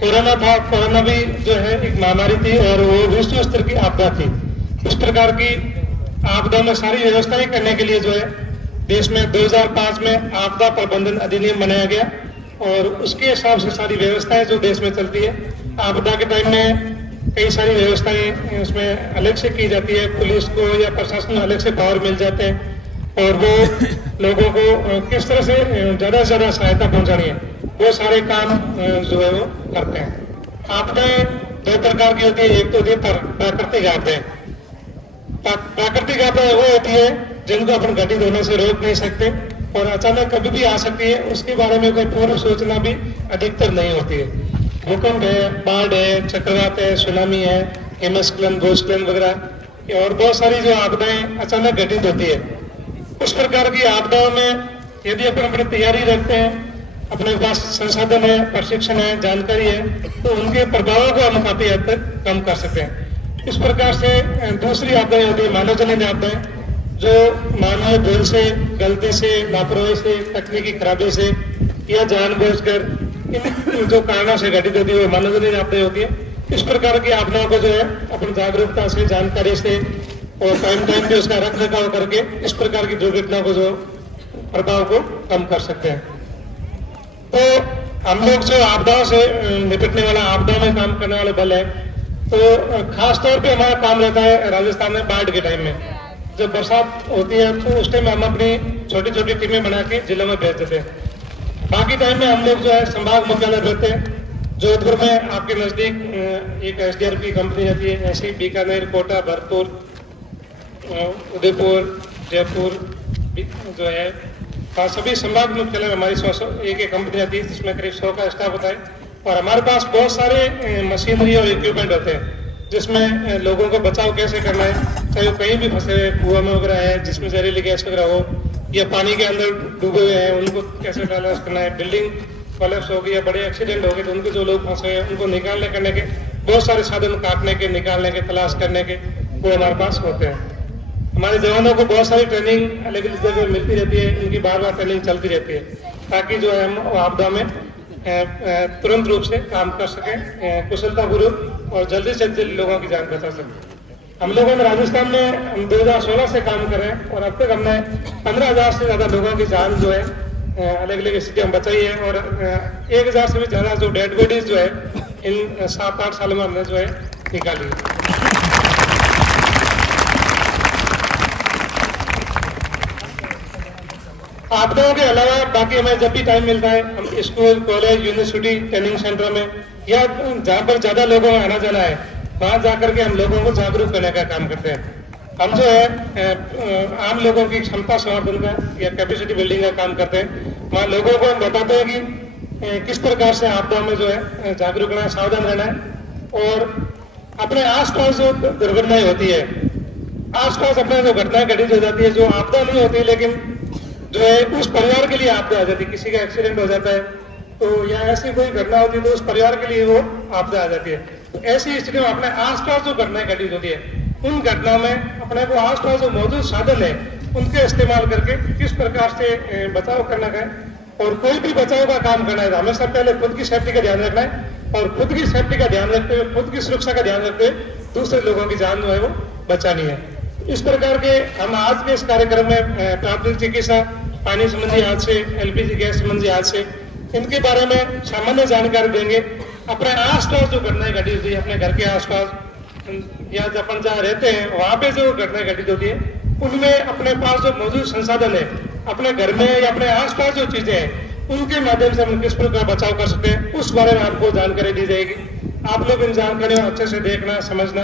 Corona था, corona भी जो है एक महामारी थी और वो विश्व स्तर की आपदा थी। इस प्रकार की आपदा में सारी व्यवस्थाएं करने के लिए जो है देश में 2005 में आपदा प्रबंधन अधिनियम बनाया गया और उसके हिसाब से सारी व्यवस्थाएं जो देश में चलती है, आपदा के टाइम में कई सारी व्यवस्थाएं उसमें अलग से की जाती है, पुलिस को या प्रशासन को अलग से पावर मिल जाते हैं और वो लोगों को किस तरह से ज्यादा से ज्यादा सहायता पहुंचानी है वो सारे काम जो है वो करते हैं। आपदाएं दो प्रकार की होती है, एक तो होती है प्राकृतिक आपदाएं। प्राकृतिक आपदाएं वो होती है जिनको अपन घटित होने से रोक नहीं सकते और अचानक कभी भी आ सकती है, उसके बारे में कोई पूर्व सूचना भी अधिकतर नहीं होती है। भूकंप है, बाढ़ है, चक्रवात है, सुनामी है, हिमस्खलन, भूस्खलन वगैरह और बहुत सारी जो आपदाएं अचानक घटित होती है। उस प्रकार की आपदाओं में यदि अपन अपनी तैयारी रखते हैं, अपने पास संसाधन है, प्रशिक्षण है, जानकारी है, तो उनके प्रभावों को हम काफी हद तक कम कर सकते हैं। इस प्रकार से दूसरी आपदाएं होती है मानव जनित आपदाएं, जो मानवीय भूल से, गलती से, लापरवाही से, तकनीकी खराबी से या जानबूझकर इन जो कारणों से घटित होती है वो मानव जनित आपदाएं होती है। इस प्रकार की आपदाओं को जो है अपन जागरूकता से, जानकारी से और टाइम पे उसका रख रखाव करके इस प्रकार की दुर्घटना को जो प्रभाव को कम कर सकते हैं। तो हम लोग जो आपदाओं से निपटने वाला, आपदा में काम करने वाले बल है, तो खास तौर पे हमारा काम रहता है राजस्थान में बाढ़ के टाइम में। जब बरसात होती है तो उस टाइम हम अपनी छोटी छोटी टीमें बना के जिलों में भेज देते हैं। बाकी टाइम में हम लोग जो है संभाग मुख्यालय रहते हैं। जोधपुर में आपके नजदीक एक SDR की कंपनी रहती है, ऐसी बीकानेर, कोटा, भरतपुर, उदयपुर, जयपुर जो है सभी संभाग मुख्यालय में हमारी एक कंपनी आती है जिसमें करीब 100 का स्टाफ होता है और हमारे पास बहुत सारे मशीनरी और इक्विपमेंट होते हैं जिसमें लोगों को बचाव कैसे करना है, चाहे वो कहीं भी फंसे हुए कुआं में वगैरह है जिसमें जहरीली गैस वगैरह हो या पानी के अंदर डूबे हुए हैं उनको कैसे तलाश करना है, बिल्डिंग कोलैप्स होगी या बड़े एक्सीडेंट हो गए तो उनको जो लोग फंसे हुए हैं उनको निकालने करने के बहुत सारे साधन, काटने के, निकालने के, तलाश करने के वो हमारे पास होते हैं। हमारे जवानों को बहुत सारी ट्रेनिंग अलग अलग जगह मिलती रहती है, उनकी बार बार ट्रेनिंग चलती रहती है ताकि जो है हम आपदा में तुरंत रूप से काम कर सकें, कुशलतापूर्वक और जल्दी से जल्दी लोगों की जान बचा सकें। हम लोगों ने राजस्थान में 2016 से काम कर रहे हैं और अब तक हमने 15,000 से ज्यादा लोगों की जान जो है अलग अलग स्थिति में बचाई है और 1,000 से भी ज्यादा जो डेड बॉडीज जो है इन 7-8 सालों में हमने जो है निकाली है। आपदाओं के अलावा बाकी हमें जब भी टाइम मिलता है हम school, college, university, training centre में या जहाँ पर ज्यादा लोगों का आना जाना है वहां जाकर के हम लोगों को जागरूक करने का काम करते हैं। हम जो है आम लोगों की क्षमता संवर्धन का या कैपेसिटी बिल्डिंग का काम करते हैं। वहाँ लोगों को हम बताते हैं कि किस प्रकार से आपदा में जो है जागरूक रहना है, सावधान रहना है और अपने आसपास जो दुर्घटनाएं होती है, आसपास अपने जो घटनाएं घटित हो जाती है जो आपदा नहीं होती लेकिन जो है उस परिवार के लिए आपदा आ जाती है, किसी का एक्सीडेंट हो जाता है तो या ऐसी कोई घटना होती है तो उस परिवार के लिए वो आपदा आ जाती है। तो ऐसी स्थिति में अपने आसपास जो घटनाएं घटित होती है उन घटनाओं में अपने को आसपास जो मौजूद साधन है उनके इस्तेमाल करके किस प्रकार से बचाव करना है और कोई भी बचाव का काम करना है तो हमेशा पहले खुद की सेफ्टी का ध्यान रखना है और खुद की सेफ्टी का ध्यान रखते हुए, खुद की सुरक्षा का ध्यान रखते हुए दूसरे लोगों की जान जो है वो बचानी है। इस प्रकार के हम आज के इस कार्यक्रम में प्राथमिक चिकित्सा, पानी संबंधी हादसे, LPG गैस संबंधी हादसे, इनके बारे में सामान्य जानकारी देंगे। अपने आसपास जो घटनाएं घटित होती है, अपने घर के आसपास या अपन जहाँ रहते हैं वहां पे जो घटनाएं घटित होती है उनमें अपने पास जो मौजूद संसाधन है, अपने घर में या अपने आसपास जो चीजें हैं उनके माध्यम से हम किस प्रकार बचाव कर सकते हैं उस बारे में आपको जानकारी दी जाएगी। आप लोग इन जानकारियों अच्छे से देखना, समझना,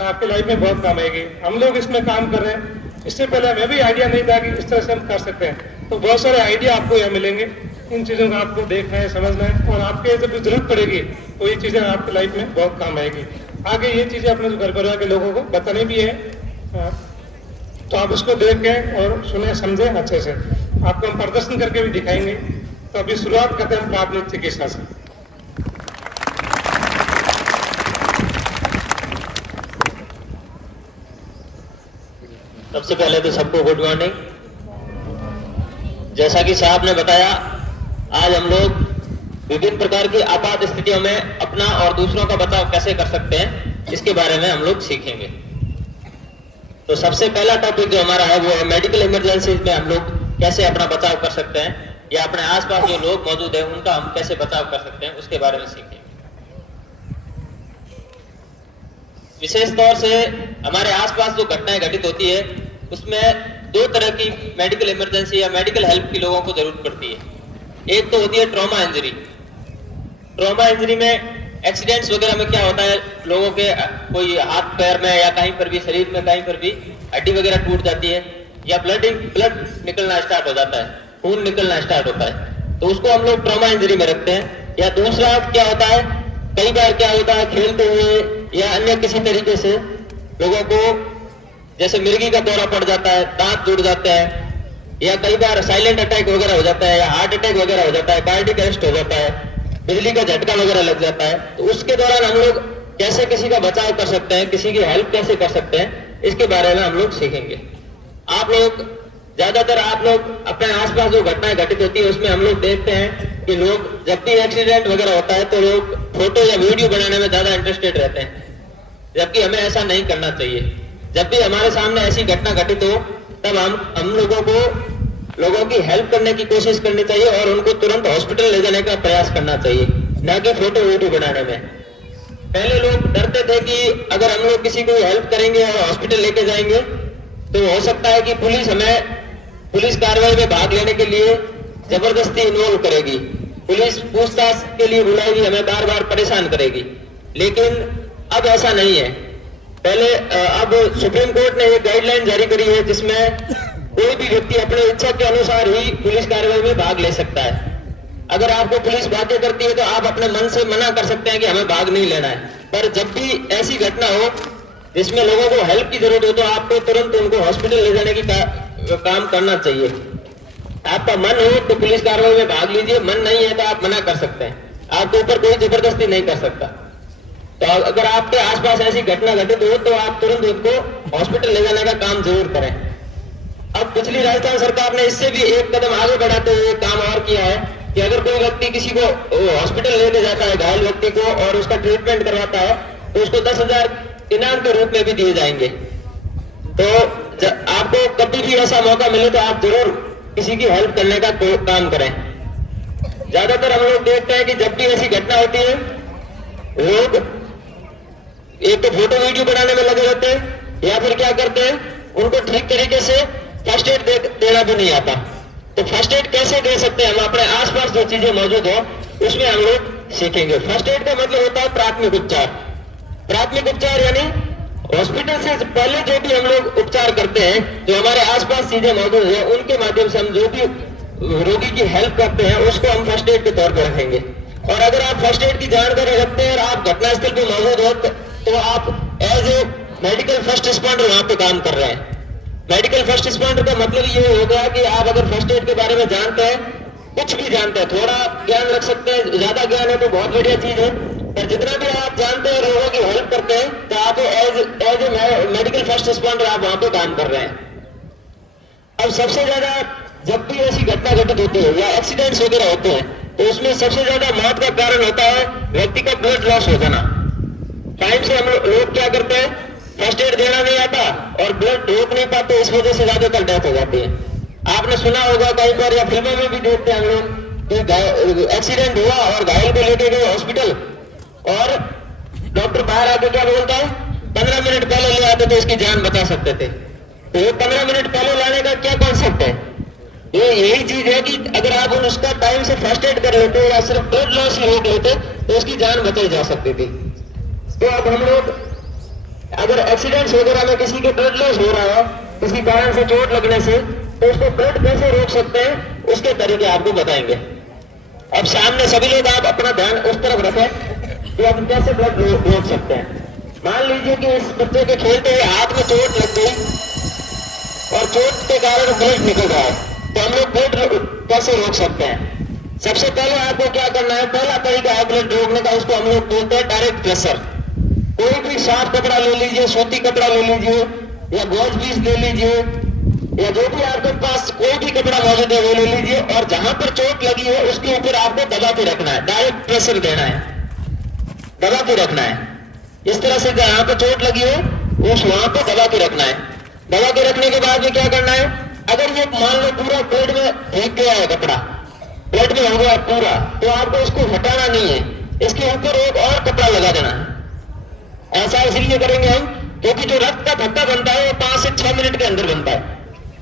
आपकी लाइफ में बहुत काम आएगी। हम लोग इसमें काम कर रहे हैं, इससे पहले हमें भी आइडिया नहीं था कि इस तरह से हम कर सकते हैं, तो बहुत सारे आइडिया आपको यहाँ मिलेंगे। इन चीजों का आपको देखना है, समझना है और आपके जब जरूरत पड़ेगी तो ये चीजें आपकी लाइफ में बहुत काम आएगी। आगे ये चीजें अपने जो घर परिवार के लोगों को बतानी भी है, तो आप उसको देख के और सुने, समझे अच्छे से। आपको हम प्रदर्शन करके भी दिखाएंगे। तो अभी शुरुआत करते हैं प्राथमिक चिकित्सा से। सबसे पहले तो सबको गुड मॉर्निंग। जैसा कि साहब ने बताया, आज हम लोग विभिन्न प्रकार की आपात स्थितियों में अपना और दूसरों का बचाव कैसे कर सकते हैं, इसके बारे में हम लोग सीखेंगे। तो सबसे पहला टॉपिक जो हमारा है वो है मेडिकल इमरजेंसीज में हम लोग कैसे अपना बचाव कर सकते हैं, या अपने आसपास जो लोग मौजूद हैं उनका हम कैसे बचाव कर सकते हैं, उसके बारे में सीखेंगे। विशेष तौर से हमारे आसपास जो घटनाएं घटित होती है उसमें दो तरह की मेडिकल इमरजेंसी या मेडिकल हेल्प की लोगों को जरूरत पड़ती है। एक तो होती है ट्रॉमा इंजरी। ट्रॉमा इंजरी में एक्सीडेंट्स वगैरह में क्या होता है, लोगों के कोई हाथ पैर में या कहीं पर भी शरीर में कहीं पर भी हड्डी वगैरह टूट जाती है या ब्लड निकलना स्टार्ट हो जाता है, खून निकलना स्टार्ट होता है, तो उसको हम लोग ट्रॉमा इंजरी में रखते हैं। या दूसरा क्या होता है, कई बार क्या होता है खेलते हुए या अन्य किसी तरीके से लोगों को जैसे मिर्गी का दौरा पड़ जाता है, दांत टूट जाते हैं, या कई बार साइलेंट अटैक वगैरह हो जाता है या हार्ट अटैक वगैरह हो जाता है, कार्डियक अरेस्ट हो जाता है, बिजली का झटका वगैरह लग जाता है, तो उसके दौरान हम लोग कैसे किसी का बचाव कर सकते हैं, किसी की हेल्प कैसे कर सकते हैं, इसके बारे में हम लोग सीखेंगे। आप लोग ज्यादातर अपने आसपास जो घटनाएं घटित होती है उसमें हम लोग देखते हैं कि लोग जब भी एक्सीडेंट वगैरह होता है तो लोग फोटो या वीडियो बनाने में ज्यादा इंटरेस्टेड रहते हैं, जबकि हमें ऐसा नहीं करना चाहिए। जब भी हमारे सामने ऐसी घटना घटित हो तब हम लोगों की हेल्प करने की कोशिश करनी चाहिए और उनको तुरंत हॉस्पिटल ले जाने का प्रयास करना चाहिए, न कि फोटो वीडियो बनाने में। पहले लोग डरते थे कि अगर हम लोग किसी को हेल्प करेंगे और हॉस्पिटल लेके जाएंगे तो हो सकता है कि पुलिस कार्रवाई में भाग लेने के लिए जबरदस्ती इन्वॉल्व करेगी, पुलिस पूछताछ के लिए बुलाएगी, हमें बार बार परेशान करेगी। लेकिन अब ऐसा नहीं है। अब सुप्रीम कोर्ट ने एक गाइडलाइन जारी करी है जिसमें कोई भी व्यक्ति अपने इच्छा के अनुसार ही पुलिस कार्रवाई में भाग ले सकता है। अगर आपको पुलिस बाध्य करती है तो आप अपने मन से मना कर सकते हैं कि हमें भाग नहीं लेना है, पर जब भी ऐसी घटना हो जिसमें लोगों को हेल्प की जरूरत हो तो आपको तुरंत उनको हॉस्पिटल ले जाने की काम करना चाहिए। आपका मन हो तो पुलिस कार्रवाई में भाग लीजिए, मन नहीं है तो आप मना कर सकते हैं, आपके ऊपर कोई जबरदस्ती नहीं कर सकता। तो अगर आपके आसपास ऐसी घटना घटित हो तो आप तुरंत उनको हॉस्पिटल ले जाने का काम जरूर करें। अब पिछली राजस्थान सरकार ने इससे भी एक कदम आगे बढ़ाते हुए काम और किया है कि अगर कोई व्यक्ति किसी को हॉस्पिटल लेके जाता है, घायल व्यक्ति को, और उसका ट्रीटमेंट करवाता है तो उसको 10,000 इनाम के रूप में भी दिए जाएंगे। तो आपको कभी भी ऐसा मौका मिले तो आप जरूर किसी की हेल्प करने का काम करें। ज्यादातर हम लोग देखते हैं कि जब भी ऐसी घटना होती है लोग एक तो फोटो वीडियो बनाने में लगे होते हैं या फिर क्या करते हैं, उनको ठीक तरीके से फर्स्ट एड देना भी नहीं आता। तो फर्स्ट एड कैसे दे सकते हैं हम, अपने आसपास जो चीजें मौजूद हो उसमें हम लोग सीखेंगे। फर्स्ट एड का मतलब होता है प्राथमिक उपचार। प्राथमिक उपचार यानी हॉस्पिटल से पहले जो भी हम लोग उपचार करते हैं, जो हमारे आसपास चीजें मौजूद है उनके माध्यम से हम जो भी रोगी की हेल्प करते हैं उसको हम फर्स्ट एड के तौर पर रखेंगे। और अगर आप फर्स्ट एड की जानकारी रखते हैं और आप घटनास्थल पर मौजूद हो तो आप as a medical first responder वहां पे काम कर रहे हैं। मेडिकल फर्स्ट रिस्पॉन्डर का मतलब ये हो गया कि आप अगर फर्स्ट एड के बारे में जानते हैं, कुछ भी जानते हैं, थोड़ा ज्ञान रख सकते हैं, ज्यादा ज्ञान है तो बहुत बढ़िया चीज है, पर जितना भी आप जानते हैं लोगों की हेल्प करते हैं तो आप as a medical first responder आप वहां पे काम कर रहे हैं। अब सबसे ज्यादा जब भी ऐसी घटना घटित होती है या एक्सीडेंट्स वगैरह होते हैं तो उसमें सबसे ज्यादा मौत का कारण होता है व्यक्ति का ब्लड लॉस हो जाना। टाइम से हम लोग क्या करते हैं, फर्स्ट एड देना नहीं आता और ब्लड रोक नहीं पाते, इस वजह से ज्यादातर डेथ हो जाती है। आपने सुना होगा कहीं पर या फिल्मों में भी देखते हैं हम लोग कि एक्सीडेंट हुआ और घायल को लेके गए हॉस्पिटल और डॉक्टर बाहर आके क्या बोलता है, 15 मिनट पहले ले आते तो इसकी जान बचा सकते थे। तो ये 15 मिनट पहले लाने का क्या कॉन्सेप्ट है, ये यही चीज है कि अगर आप उसका टाइम से फर्स्ट एड कर लेते या सिर्फ ब्लड लॉस ही रोक लेते तो उसकी जान बचाई जा सकती थी। तो अब हम लोग अगर एक्सीडेंट्स वगैरह में किसी के ब्लड लॉस हो रहा है किसी कारण से चोट लगने से, तो उसको ब्लड कैसे रोक सकते हैं उसके तरीके आपको बताएंगे। अब सामने सभी लोग आप अपना ध्यान उस तरफ रखें कि आप कैसे ब्लड रोक सकते हैं। मान लीजिए कि इस बच्चे के खेलते हुए हाथ में चोट लग गई और चोट के कारण ब्लड निकल रहा है, तो हम लोग ब्लड कैसे रोक सकते हैं। सबसे पहले आपको क्या करना है, पहला तरीका है ब्लड रोकने का, उसको हम लोग बोलते हैं डायरेक्ट प्रेशर। कोई भी साफ कपड़ा ले लीजिए, सूती कपड़ा ले लीजिए या गॉज पीस ले लीजिए या जो भी आपके पास कोई भी कपड़ा मौजूद है वो ले लीजिए, और जहां पर चोट लगी है उसके ऊपर आपको दबा के रखना है, डायरेक्ट प्रेशर देना है, दबा के रखना है। इस तरह से जहां पर चोट लगी हो उस वहां पर दबा के रखना है। दबा के रखने के बाद में क्या करना है, अगर ये मान लो पूरा ब्लड में भीग गया है, कपड़ा ब्लड में हो गया पूरा, तो आपको इसको हटाना नहीं है, इसके ऊपर एक और कपड़ा लगा देना है। ऐसा इसलिए करेंगे हम क्योंकि जो रक्त का थक्का बनता है वो 5 से 6 मिनट के अंदर बनता है।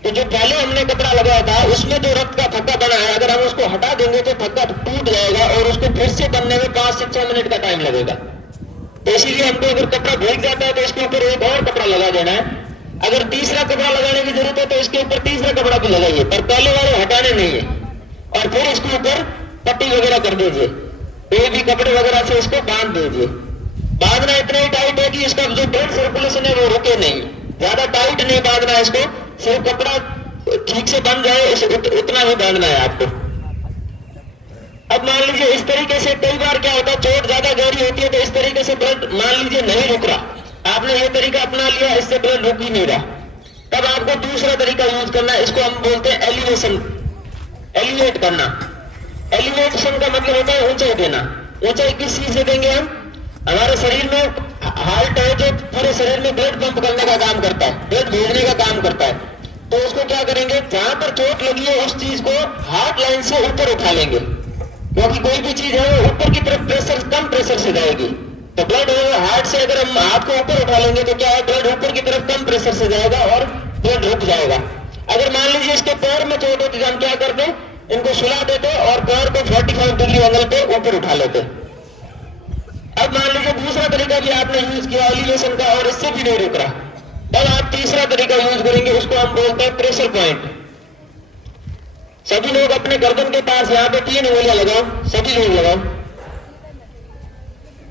तो जो पहले हमने कपड़ा लगाया था उसमें जो रक्त का थक्का बना है, अगर हम उसको हटा देंगे तो थक्का टूट जाएगा और उसको फिर से बनने में 5 से 6 मिनट का टाइम लगेगा। तो इसीलिए हमको अगर कपड़ा भीग जाता है तो इसके ऊपर एक और कपड़ा लगा देना है। अगर तीसरा कपड़ा लगाने की जरूरत है तो इसके ऊपर तीसरा कपड़ा भी लगाइए, पर पहले वाले हटाने नहीं है, और फिर इसके ऊपर पट्टी वगैरह कर दीजिए, कोई भी कपड़े वगैरह से इसको बांध दीजिए। बांधना इतना ही टाइट है कि इसका जो ब्लड सर्कुलेशन है वो रुके नहीं, ज्यादा टाइट नहीं बांधना है इसको, सिर्फ कपड़ा ठीक से बन जाए उतना ही बांधना है आपको। अब मान लीजिए इस तरीके से कई बार क्या होता है, चोट ज्यादा गहरी होती है तो इस तरीके से ब्लड मान लीजिए नहीं रुक रहा, आपने ये तरीका अपना लिया, इससे ब्लड रुक ही नहीं रहा, तब आपको दूसरा तरीका यूज करना है, इसको हम बोलते हैं एलिवेशन, एलिवेट करना। एलिवेशन का मतलब होता है ऊंचाई देना। ऊंचाई किस चीज से देंगे हम, हमारे शरीर में हार्ट है जो पूरे शरीर में ब्लड पंप करने का काम करता है, ब्लड भेजने का काम करता है, तो उसको क्या करेंगे, जहां पर चोट लगी है उस चीज को हार्ट लाइन से ऊपर उठा लेंगे, क्योंकि कोई भी चीज है वो ऊपर की तरफ प्रेशर, कम प्रेशर से जाएगी, तो ब्लड हार्ट से अगर हम हाथ को ऊपर उठा लेंगे तो क्या है, ब्लड ऊपर की तरफ कम प्रेशर से जाएगा और ब्लड रुक जाएगा। अगर मान लीजिए इसके पैर में चोट होती तो हम क्या करते, इनको सुला देते और पैर को 45 डिग्री एंगल पे ऊपर उठा लेते। अब मान लीजिए दूसरा तरीका भी आपने यूज किया एलिवेशन का और इससे भी नहीं रुक रहा, तब आप तीसरा तरीका यूज करेंगे, उसको हम बोलते हैं प्रेशर पॉइंट। सभी लोग अपने गर्दन के पास यहाँ पे 3 उंगलियां लगाओ, सभी लोग लगाओ,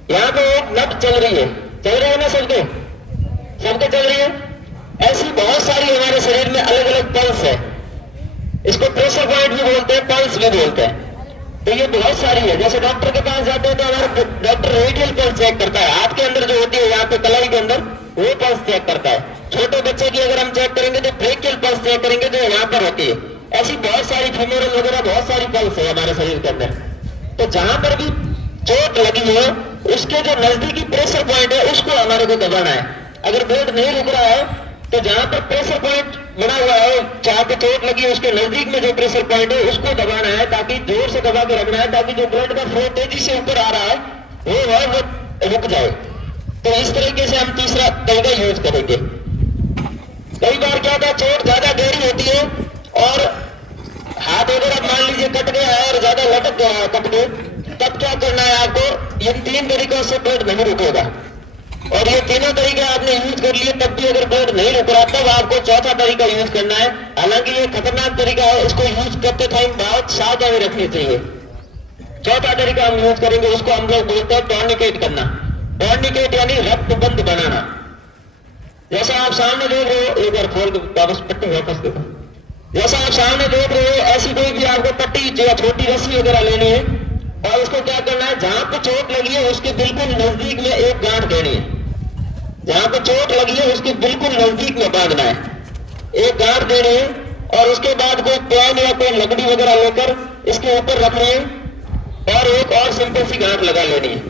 यहाँ पे एक नब चल रही है, चल रही है ना सबके, सबके चल रही है। ऐसी बहुत सारी हमारे शरीर में अलग अलग पल्स है, इसको प्रेशर पॉइंट भी बोलते हैं, पल्स भी बोलते हैं। तो ये बहुत सारी है, जैसे डॉक्टर के पास जाते हैं तो हमारा डॉक्टर रेडियल पल्स चेक करता है, हाथ के अंदर जो होती है यहाँ पे कलाई के अंदर वो पल्स चेक करता है। छोटे बच्चे की अगर हम चेक करेंगे तो ब्रेकियल पल्स चेक करेंगे जो यहाँ पर होती है। ऐसी बहुत सारी फीमोरल वगैरह बहुत सारी पल्स है हमारे शरीर के अंदर। तो जहां पर भी चोट लगी है उसके जो नजदीकी प्रेशर पॉइंट है उसको हमारे को दबाना है। अगर ब्लड नहीं रुक रहा है तो जहां पर प्रेशर पॉइंट बना हुआ है, जहां पे चोट लगी है उसके नजदीक में जो प्रेशर पॉइंट है उसको दबाना है, ताकि जोर से दबा के रखना है, ताकि जो ब्लड का फ्लो तेजी से ऊपर आ रहा है वो रुक जाए। तो इस तरीके से हम तीसरा तरीका यूज करेंगे। कई बार क्या होता है, चोट ज्यादा गहरी होती है और हाथ वगैरह मान लीजिए कट गया है और ज्यादा लटक गया है कट के, तब क्या करना है आपको, ये 3 तरीकों से ब्लड नहीं रुकेगा। और ये तीनों तरीके आपने यूज कर लिए तब भी अगर ब्लड नहीं रुक रहा, तब आपको चौथा तरीका यूज करना है। हालांकि ये खतरनाक तरीका है, इसको यूज करते टाइम बहुत सावधानी रखनी चाहिए। चौथा तरीका हम यूज करेंगे, उसको हम लोग बोलते हैं टॉर्निकेट करना। टॉर्निकेट यानी रक्तबंध बनाना। जैसा आप सामने देख रहे हो, एक बार खोल के वापस पट्टी वापस देखो, जैसा आप सामने देख रहे हो ऐसी कोई भी आपको पट्टी या छोटी रस्सी वगैरह लेनी है और इसको क्या करना है, जहां पे चोट लगी है उसके बिल्कुल नजदीक में एक गांठ देनी है। जहां पे चोट लगी है उसके बिल्कुल नजदीक में बांधना है, एक गांठ देनी है और उसके बाद कोई पेन या कोई लकड़ी वगैरह लेकर इसके ऊपर रखनी है और एक और सिंपल सी गांठ लगा लेनी है।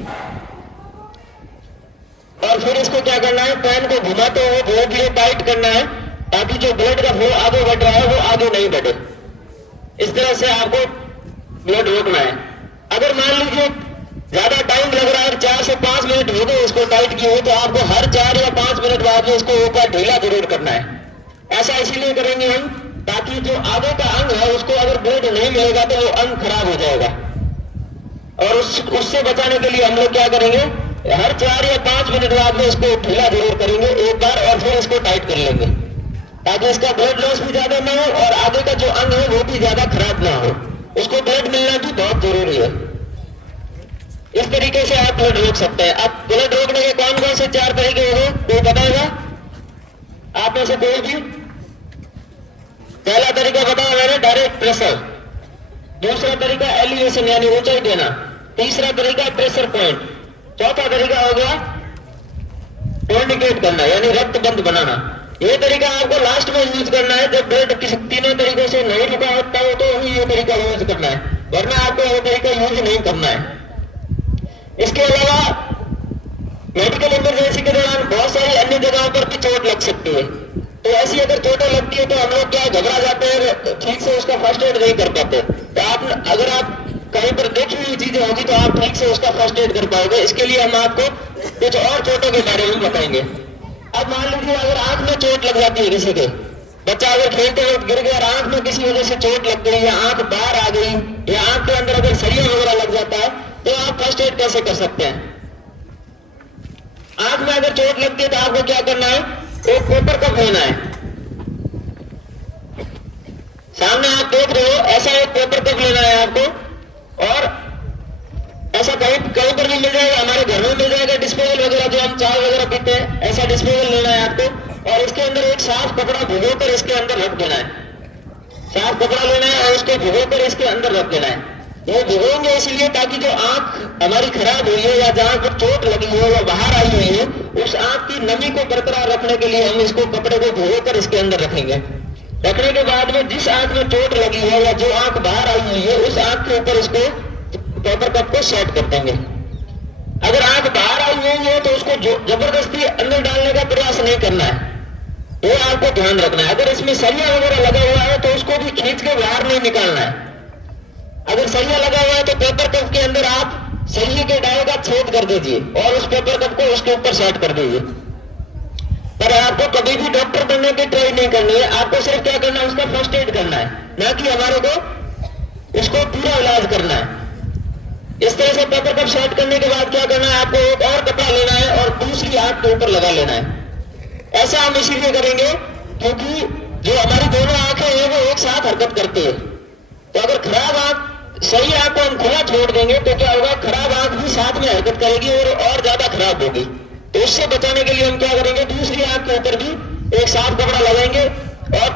और फिर इसको क्या करना है, पेन को घुमाते हुए धीरे धीरे टाइट करना है, ताकि जो ब्लड का फ्लो आगे बढ़ रहा है वो आगे नहीं बढ़े। इस तरह से आपको ब्लड रोकना है। अगर मान लीजिए ज्यादा टाइम लग रहा है, 4 से 5 मिनट हो गए इसको टाइट किए हुए, तो आपको हर 4 या 5 मिनट बाद में इसको ऊपर ढीला जरूर करना है। ऐसा इसीलिए करेंगे हम ताकि जो आगे का अंग है उसको अगर ब्लड नहीं मिलेगा तो वो अंग खराब हो जाएगा। और उससे बचाने के लिए हम लोग क्या करेंगे, हर 4 या 5 मिनट बाद में इसको ढीला जरूर करेंगे एक बार और फिर इसको टाइट कर लेंगे, ताकि इसका ब्लड लॉस भी ज्यादा ना हो और आगे का जो अंग है वो भी ज्यादा खराब ना हो। उसको ब्लड मिलना भी बहुत जरूरी है। इस तरीके से आप ब्लड रोक सकते हैं। अब ब्लड रोकने के कौन कौन से 4 तरीके होंगे, कोई बताएगा आप में से कोई भी? पहला तरीका बताया मैंने, डायरेक्ट प्रेशर। दूसरा तरीका एलिवेशन यानी ऊंचाई देना। तीसरा तरीका प्रेशर पॉइंट। चौथा तरीका हो गया टॉर्निकेट करना यानी रक्तबंध बनाना। ये तरीका आपको लास्ट में यूज करना है, जब ब्लड किसी तीनों तरीकों से नहीं रुका होता हो तो ही ये तरीका यूज करना है, वरना आपको ये तरीका यूज नहीं करना है। इसके अलावा मेडिकल इमरजेंसी के दौरान बहुत सारी अन्य जगहों पर भी चोट लग सकती है, तो ऐसी अगर चोटें लगती है तो हम लोग क्या घबरा जाते हैं, ठीक से उसका फर्स्ट एड नहीं कर पाते। तो आप अगर आप कहीं पर देखी हुई चीजें होगी तो आप ठीक से उसका फर्स्ट एड कर पाओगे। इसके लिए हम आपको कुछ और चोटों के बारे में बताएंगे। अब मान लीजिए अगर आंख में चोट लग जाती है किसी के, बच्चा अगर खेलते वक्त गिर गया और आंख में किसी वजह से चोट लग गई या आंख बाहर आ गई या आंख के अंदर अगर सरिया वगैरह लग जाता है तो आप फर्स्ट एड कैसे कर सकते हैं। आंख में अगर चोट लगती है तो आपको क्या करना है, एक पेपर कप लेना है। सामने आप देख रहे हो ऐसा एक पेपर कप लेना है आपको, और ऐसा कहीं पर भी मिल जाएगा, हमारे घर में मिल जाएगा डिस्पोजल वगैरह जो हम चाय वगैरह पीते हैं, ऐसा डिस्पोजल लेना है आपको, और इसके अंदर एक साफ कपड़ा भिगोकर इसके अंदर रख देना है। साफ कपड़ा लेना है और उसको भिगोकर इसके अंदर रख देना है। ये भिगोएंगे इसलिए ताकि जो आंख हमारी खराब हुई है या जहां पर चोट लगी है या बाहर आई हुई है, उस आंख की नमी को बरकरार रखने के लिए हम इसको कपड़े को भिगोकर इसके अंदर रखेंगे। रखने के बाद में जिस आंख में चोट लगी है या जो आंख बाहर आई हुई है उस आंख के ऊपर इसको पेपर कप को सेट कर देंगे। अगर आंख बाहर आई हुई है तो उसको जबरदस्ती अंदर डालने का प्रयास नहीं करना है, ये आपको ध्यान रखना है। अगर इसमें सरिया वगैरह लगा हुआ है तो उसको भी खींच के बाहर नहीं निकालना है। अगर सरिया लगा हुआ है तो पेपर कप के अंदर आप सरिये के डाल का छेद कर दीजिए और उस पेपर कप को उसके ऊपर सेट कर दीजिए। पर आपको कभी भी डॉक्टर बनने की ट्राई नहीं करनी है, आपको सिर्फ क्या करना है, उसका फर्स्ट एड करना है, ना कि हमारे को उसको पूरा इलाज करना है। इस तरह से पेपर कप सेट करने के बाद क्या करना है, आपको एक और कपड़ा लेना है और दूसरी आंख के ऊपर लगा लेना है। ऐसा हम इसीलिए करेंगे क्योंकि जो हमारी दोनों आंखें हैं वो एक साथ हरकत करती है। तो अगर खराब आंख, सही आंख को हम खुला छोड़ देंगे तो क्या होगा, खराब आंख भी साथ में हरकत करेगी और ज्यादा खराब होगी। तो उससे बचाने के लिए हम क्या करेंगे, दूसरी आंख के ऊपर भी एक साफ कपड़ा लगाएंगे और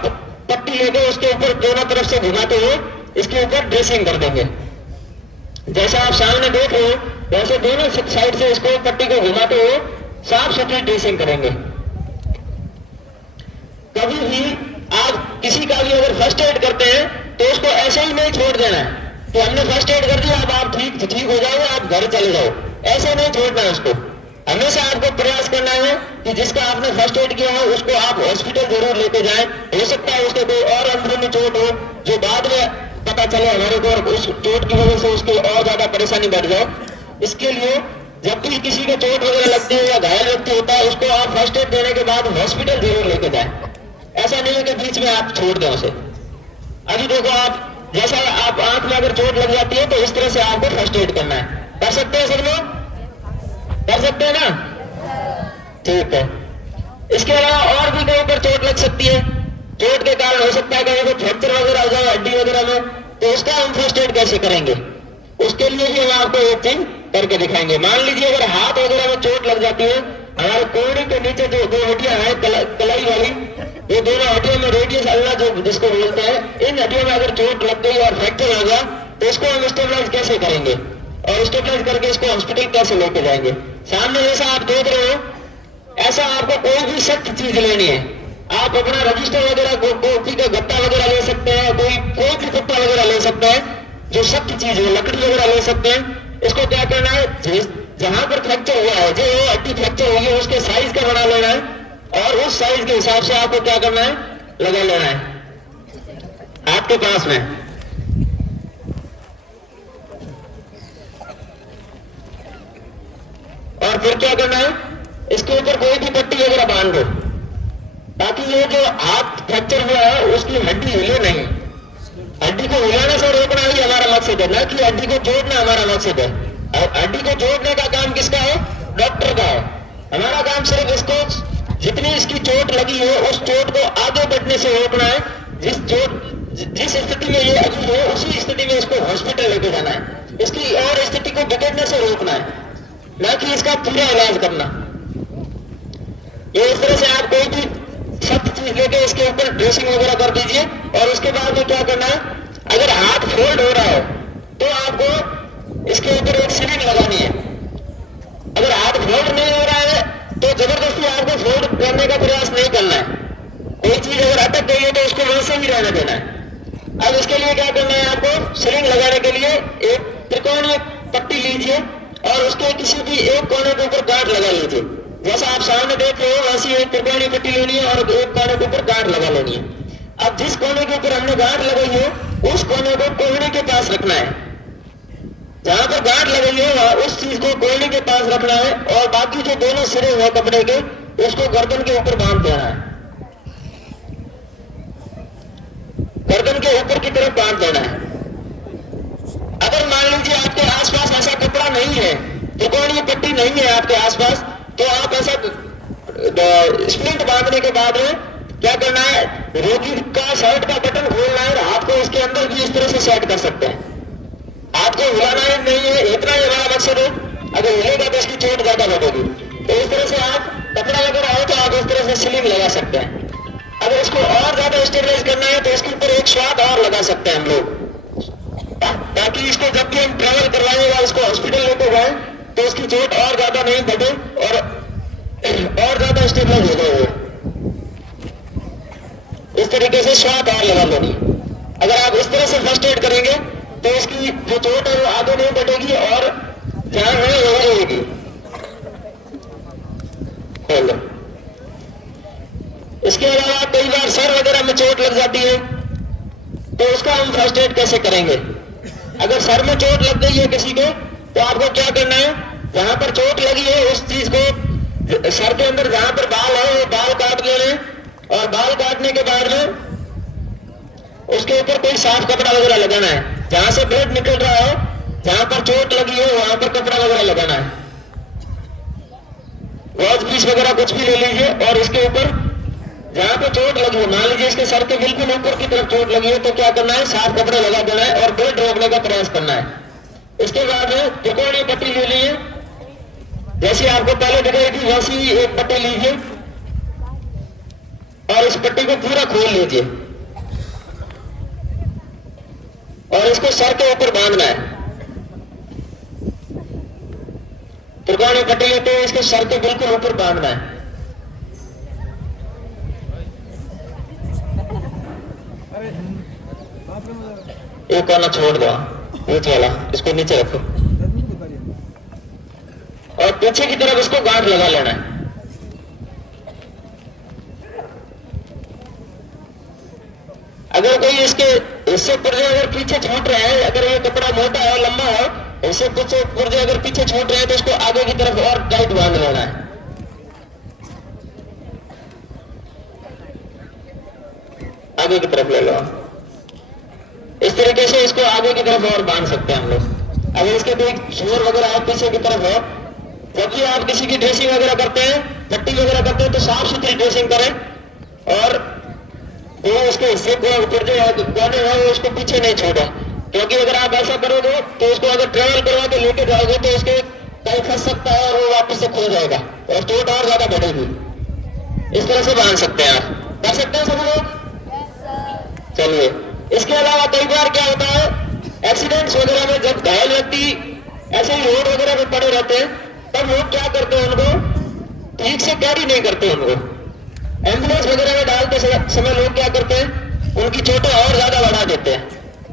पट्टी लेके उसके ऊपर दोनों तरफ से घुमाते हुए इसके ऊपर ड्रेसिंग कर देंगे। जैसा आप सामने देख रहे हो वैसे दोनों साइड से इसको पट्टी को घुमाते हुए साफ सुथरी ड्रेसिंग करेंगे। कभी भी आप किसी का भी अगर फर्स्ट एड करते हैं तो उसको ऐसे ही नहीं छोड़ देना है कि हमने फर्स्ट एड कर दिया अब आप ठीक हो जाओ, आप घर चले जाओ, ऐसे नहीं छोड़ना है उसको। हमेशा आपको प्रयास करना है कि जिसका आपने फर्स्ट एड किया है उसको आप हॉस्पिटल जरूर लेके जाएं। हो सकता है उसके कोई और अंदरूनी चोट हो जो बाद में पता चले हमारे को, और उस चोट की वजह से उसकी और ज्यादा परेशानी बढ़ जाए। इसके लिए जब भी किसी के चोट वगैरह लगती है या घायल व्यक्ति होता है उसको आप फर्स्ट एड देने के बाद हॉस्पिटल जरूर लेके जाएं। ऐसा नहीं है कि बीच में आप छोड़ दें उसे। अभी देखो आप, जैसा आप आंख में अगर चोट लग जाती है तो इस तरह से आपको फर्स्ट एड करना है। कर सकते हैं सब लोग, कर सकते हैं ना, ठीक है। इसके अलावा और भी कहीं पर चोट लग सकती है, चोट के कारण हो सकता है कहीं पर फ्रैक्चर वगैरह हो जाए हड्डी वगैरह में, तो उसका हम फर्स्ट एड कैसे करेंगे, उसके लिए भी हम आपको एक चीज करके दिखाएंगे। मान लीजिए अगर हाथ वगैरह में चोट लग जाती है, हमारे कोहनी के नीचे जो दो हड्डियां हैं कलाई वाली, ये दोनों हड्डियों में रेडियस अल्ना जो जिसको बोलते हैं, इन हड्डियों में अगर चोट लग गई और फ्रैक्चर हो गया तो इसको हम स्टेबलाइज कैसे करेंगे और स्टेबलाइज करके इसको हॉस्पिटल कैसे लेके जाएंगे। सामने जैसा आप देख रहे हो ऐसा आपको कोई भी सख्त चीज लेनी है, आप अपना रजिस्टर वगैरह कॉपी का गत्ता वगैरह ले सकते हैं, कोई भी कुत्ता वगैरह ले सकते हैं, जो सख्त चीज है लकड़ी वगैरह ले सकते हैं। इसको क्या करना है, जहां पर फ्रैक्चर हुआ है, जो हड्डी फ्रैक्चर हुई है उसके साइज का बना लेना है और उस साइज के हिसाब से आपको क्या करना है, लगा लेना है हाथ के पास में। और फिर क्या करना है, इसके ऊपर कोई भी पट्टी वगैरह बांध दो ताकि ये जो हाथ फ्रैक्चर हुआ है उसकी हड्डी हिले नहीं। हड्डी को हिलाने से रोकना ही हमारा मकसद है, ना कि हड्डी को जोड़ना हमारा मकसद है। हड्डी को जोड़ने का काम किसका है, डॉक्टर का है। हमारा काम सिर्फ इसको, जितनी इसकी चोट लगी है उस चोट को आगे बढ़ने से रोकना है। जिस स्थिति में ये अभी है उसी स्थिति में इसको हॉस्पिटल लेके जाना है, इसकी और स्थिति को बिगड़ने से रोकना है, ना कि इसका पूरा इलाज करना। ये इस तरह से आप कोई भी सख्त चीज लेके इसके ऊपर ड्रेसिंग वगैरह कर दीजिए और उसके बाद में क्या करना है, अगर हाथ फोल्ड हो रहा है तो आपको इसके ऊपर एक सिरिंज लगानी है। अगर हाथ फोल्ड नहीं हो रहा है तो जबरदस्ती आपको फोल्ड करने का प्रयास नहीं करना है। कोई चीज अगर अटक गई है तो उसको वैसे ही रहने देना है। अब इसके लिए क्या करना है, आपको सीलिंग लगाने के लिए एक त्रिकोणीय पट्टी लीजिए और उसके किसी भी एक कोने के ऊपर गांठ लगा लीजिए। जैसा आप सामने देख रहे हो वैसी एक त्रिकोणीय पट्टी लेनी है और एक कोने के ऊपर गांठ लगा लेनी है। अब जिस कोने के ऊपर हमने गांठ लगाई है उस कोने को कोहनी के पास रखना है। जहां पर गांठ लगाई है वहां उस चीज को कोहनी के पास रखना है और बाकी जो दोनों सिरे हुए कपड़े के उसको गर्दन के ऊपर बांध देना है। गर्दन के ऊपर की तरफ बांध देना है। अगर मान लीजिए आपके आसपास ऐसा कपड़ा नहीं है, त्रिकोणीय पट्टी नहीं है आपके आसपास, तो आप ऐसा स्प्लिंट बांधने के बाद में क्या करना है, रोगी का शर्ट का बटन खोलना है और हाथ को इसके अंदर भी इस तरह से सेट कर सकते हैं। हाथ को हिलाना ही नहीं है, इतना ही हमारा मकसद है। अगर हिलेगा तो इसकी चोट ज्यादा बढ़ेगी। तो इस तरह से आप कपड़ा वगैरह हो तो आप इस तरह से सीलिंग लगा सकते हैं। अगर इसको और ज्यादा स्टेबलाइज करना है तो इसके ऊपर एक स्वाद और लगा सकते हैं हम लोग, ताकि इसको जब भी हम ट्रेवल करवाएगा, इसको हॉस्पिटल लेके जाए तो इसकी चोट और ज्यादा नहीं बढ़े और ज्यादा स्टेबलाइज हो जाए। इस तरीके से स्वाद और लगा लेनी। अगर आप इस तरह से फर्स्ट एड करेंगे तो इसकी जो चोट है वो आगे नहीं बढ़ेगी और जहां है वहीं रहेगी। इसके अलावा कई बार सर वगैरह में चोट लग जाती है तो उसका हम फर्स्ट एड कैसे करेंगे। अगर सर में चोट लग गई है किसी को तो आपको क्या करना है, जहां पर चोट लगी है उस चीज को सर के अंदर जहां पर बाल है वो बाल काट लेने और बाल काटने के बाद में उसके ऊपर कोई साफ कपड़ा वगैरह लगाना है। जहां से ब्लड निकल रहा है, जहां पर चोट लगी है वहां पर कपड़ा वगैरह लगाना है। वॉच पीस वगैरह कुछ भी ले लीजिए और इसके ऊपर जहां पे चोट लगी है, मान लीजिए इसके सर के बिल्कुल ऊपर की तरफ चोट लगी है तो क्या करना है, साफ कपड़ा लगा देना है और ब्लड रोकने का प्रयास करना है। इसके बाद में त्रिकोणीय पट्टी ले लीजिए, जैसी आपको पहले दिखाई थी वैसी ही एक पट्टी लीजिए और इस पट्टी को पूरा खोल लीजिए और इसको सर के ऊपर बांधना है। त्रिकोणीय पट्टी लेते हुए इसको सर के बिल्कुल ऊपर बांधना है। एक कोना छोड़ दो, नीचे वाला इसको नीचे रखो और पीछे की तरफ इसको गांठ लगा लेना है। अगर कोई इसके इससे पुर्जे अगर पीछे छूट रहे हैं, अगर ये कपड़ा मोटा है लंबा है, इससे कुछ पुर्जे अगर पीछे छूट रहे हैं तो इसको आगे की तरफ और टाइट बांध लेना है। आगे की तरफ ले लो। इस तरीके से इसको आगे की तरफ और बांध सकते हैं हम लोग। अगर इसके कोई शोर वगैरह है पीछे की तरफ हो, जब भी आप किसी की ड्रेसिंग वगैरह करते हैं, पट्टी वगैरह करते हैं तो साफ सुथरी ड्रेसिंग करें और वो उसके हिस्से को पुर्जे कोने हैं वो उसको पीछे नहीं छोड़े, क्योंकि अगर आप ऐसा करोगे तो उसको अगर ट्रेवल करवा के लेके जाओगे तो उसके कहीं फंस सकता है और वो वापस से खो जाएगा और चोट और ज्यादा बढ़ेगी। इस तरह से बांध सकते हैं, आप कर सकते हैं सब लोग। चलिए, इसके अलावा कई बार क्या होता है, एक्सीडेंट्स वगैरह में जब घायल व्यक्ति ऐसे ही रोड वगैरह में पड़े रहते हैं तब लोग क्या करते हैं, उनको ठीक से कैरी नहीं करते। उनको एम्बुलेंस वगैरह में डालते समय लोग क्या करते हैं, उनकी चोटें और ज्यादा बढ़ा देते हैं।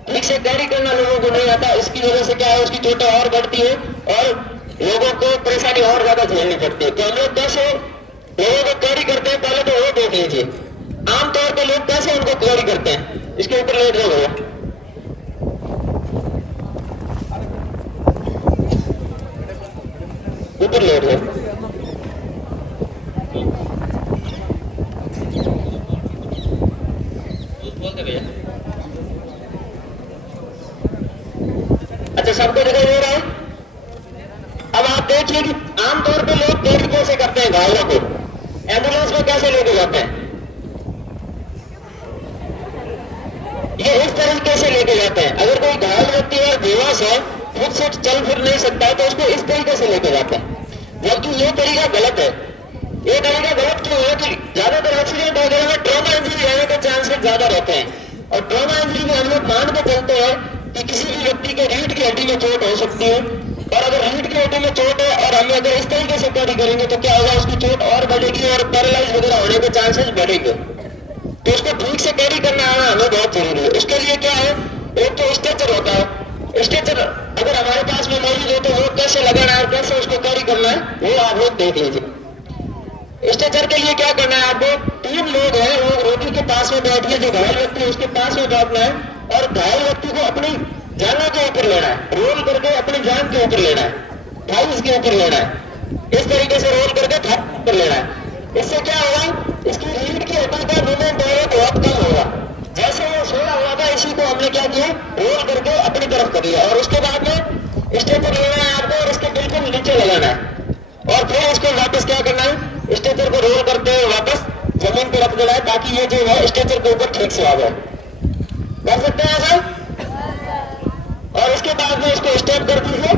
ठीक से कैरी करना लोगों को नहीं आता, इसकी वजह से क्या है, उसकी चोटें और बढ़ती है और लोगों को परेशानी और ज्यादा झेलनी पड़ती है। तो हम लोग कैसे लोगों को कैरी करते हैं, पहले तो वो देख लीजिए। आमतौर पर लोग कैसे उनको कैरी करते हैं, इसके ऊपर लेट जाओ भैया। ऊपर लेट जाओ। अच्छा, सबको दिखाई दे रहा है। अब आप देखिए कि आमतौर पे लोग कैरी कैसे करते हैं घायलों को, एम्बुलेंस में कैसे लेके जाते हैं। ये इस तरीके से लेके जाते हैं। अगर कोई घायल व्यक्ति है, बेहोश है, खुद से चल फिर नहीं सकता है तो उसको इस तरीके से लेके जाते हैं, जबकि ये तरीका गलत है। ये तरीका गलत क्यों है कि ज्यादातर एक्सीडेंट वगैरह में ट्रॉमा इंजरी रहने के चांसेस ज्यादा रहते हैं और ट्रॉमा इंजरी में हम लोग मान के चलते हैं कि किसी भी व्यक्ति के रीढ़ की हड्डी में चोट हो सकती है और अगर रीढ़ की हड्डी में चोट है और हम अगर इस तरीके से कैरी करेंगे तो क्या होगा, उसकी चोट और बढ़ेगी और पैरालाइज वगैरह होने के चांसेस बढ़ेंगे। तो उसको ठीक से कैरी करना आना हमें बहुत जरूरी है। उसके लिए क्या है, एक तो स्ट्रेचर होता है। स्ट्रेचर अगर हमारे पास में मौजूद हो तो वो कैसे लगाना है और कैसे उसको कैरी करना है वो आप लोग देख लीजिए। स्ट्रेचर के लिए क्या करना है, आपको 3 लोग हैं, वो रोगी के पास में बैठिए, जो घायल व्यक्ति है उसके पास में बैठना है और घायल व्यक्ति को अपनी जांघों के ऊपर लेना है, रोल करके अपनी जांघ के ऊपर लेना है, थाइस के ऊपर लेना है, इस तरीके से रोल करके थाइस पर लेना है। इससे क्या होगा, इसकी रीढ़ की हड्डी का मूवमेंट बहुत कम होगा। जैसे वो सोया हुआ था इसी को हमने क्या किया, रोल करके अपनी तरफ कर लिया और उसके बाद में स्ट्रेचर लेना है आपको और इसके बिल्कुल नीचे लगाना है और फिर इसको वापस क्या करना है, स्ट्रेचर को रोल करते हुए वापस जमीन पर रख देना है ताकि ये जो है स्ट्रेचर के ऊपर ठीक से आ जाए। कर सकते हैं ऐसा? और इसके बाद में इसको स्टेप कर दीजिए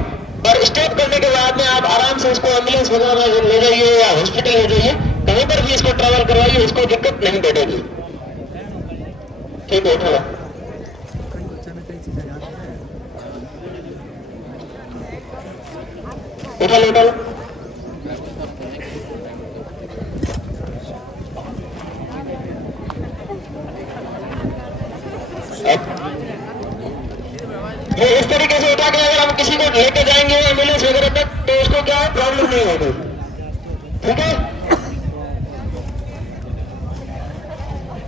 और स्टेप करने के बाद में आप आराम से इसको एम्बुलेंस वगैरह में ले जाइए या हॉस्पिटल ले जाइए, कहीं पर भी इसको ट्रेवल करवाइए, इसको दिक्कत नहीं बैठेगी। ठीक है, उठा लो, उठा लो, उठा लो। ये इस तरीके से उठा के अगर हम किसी को लेके जाएंगे एम्बुलेंस वगैरह तक तो उसको क्या है, प्रॉब्लम नहीं होगी। ठीक है,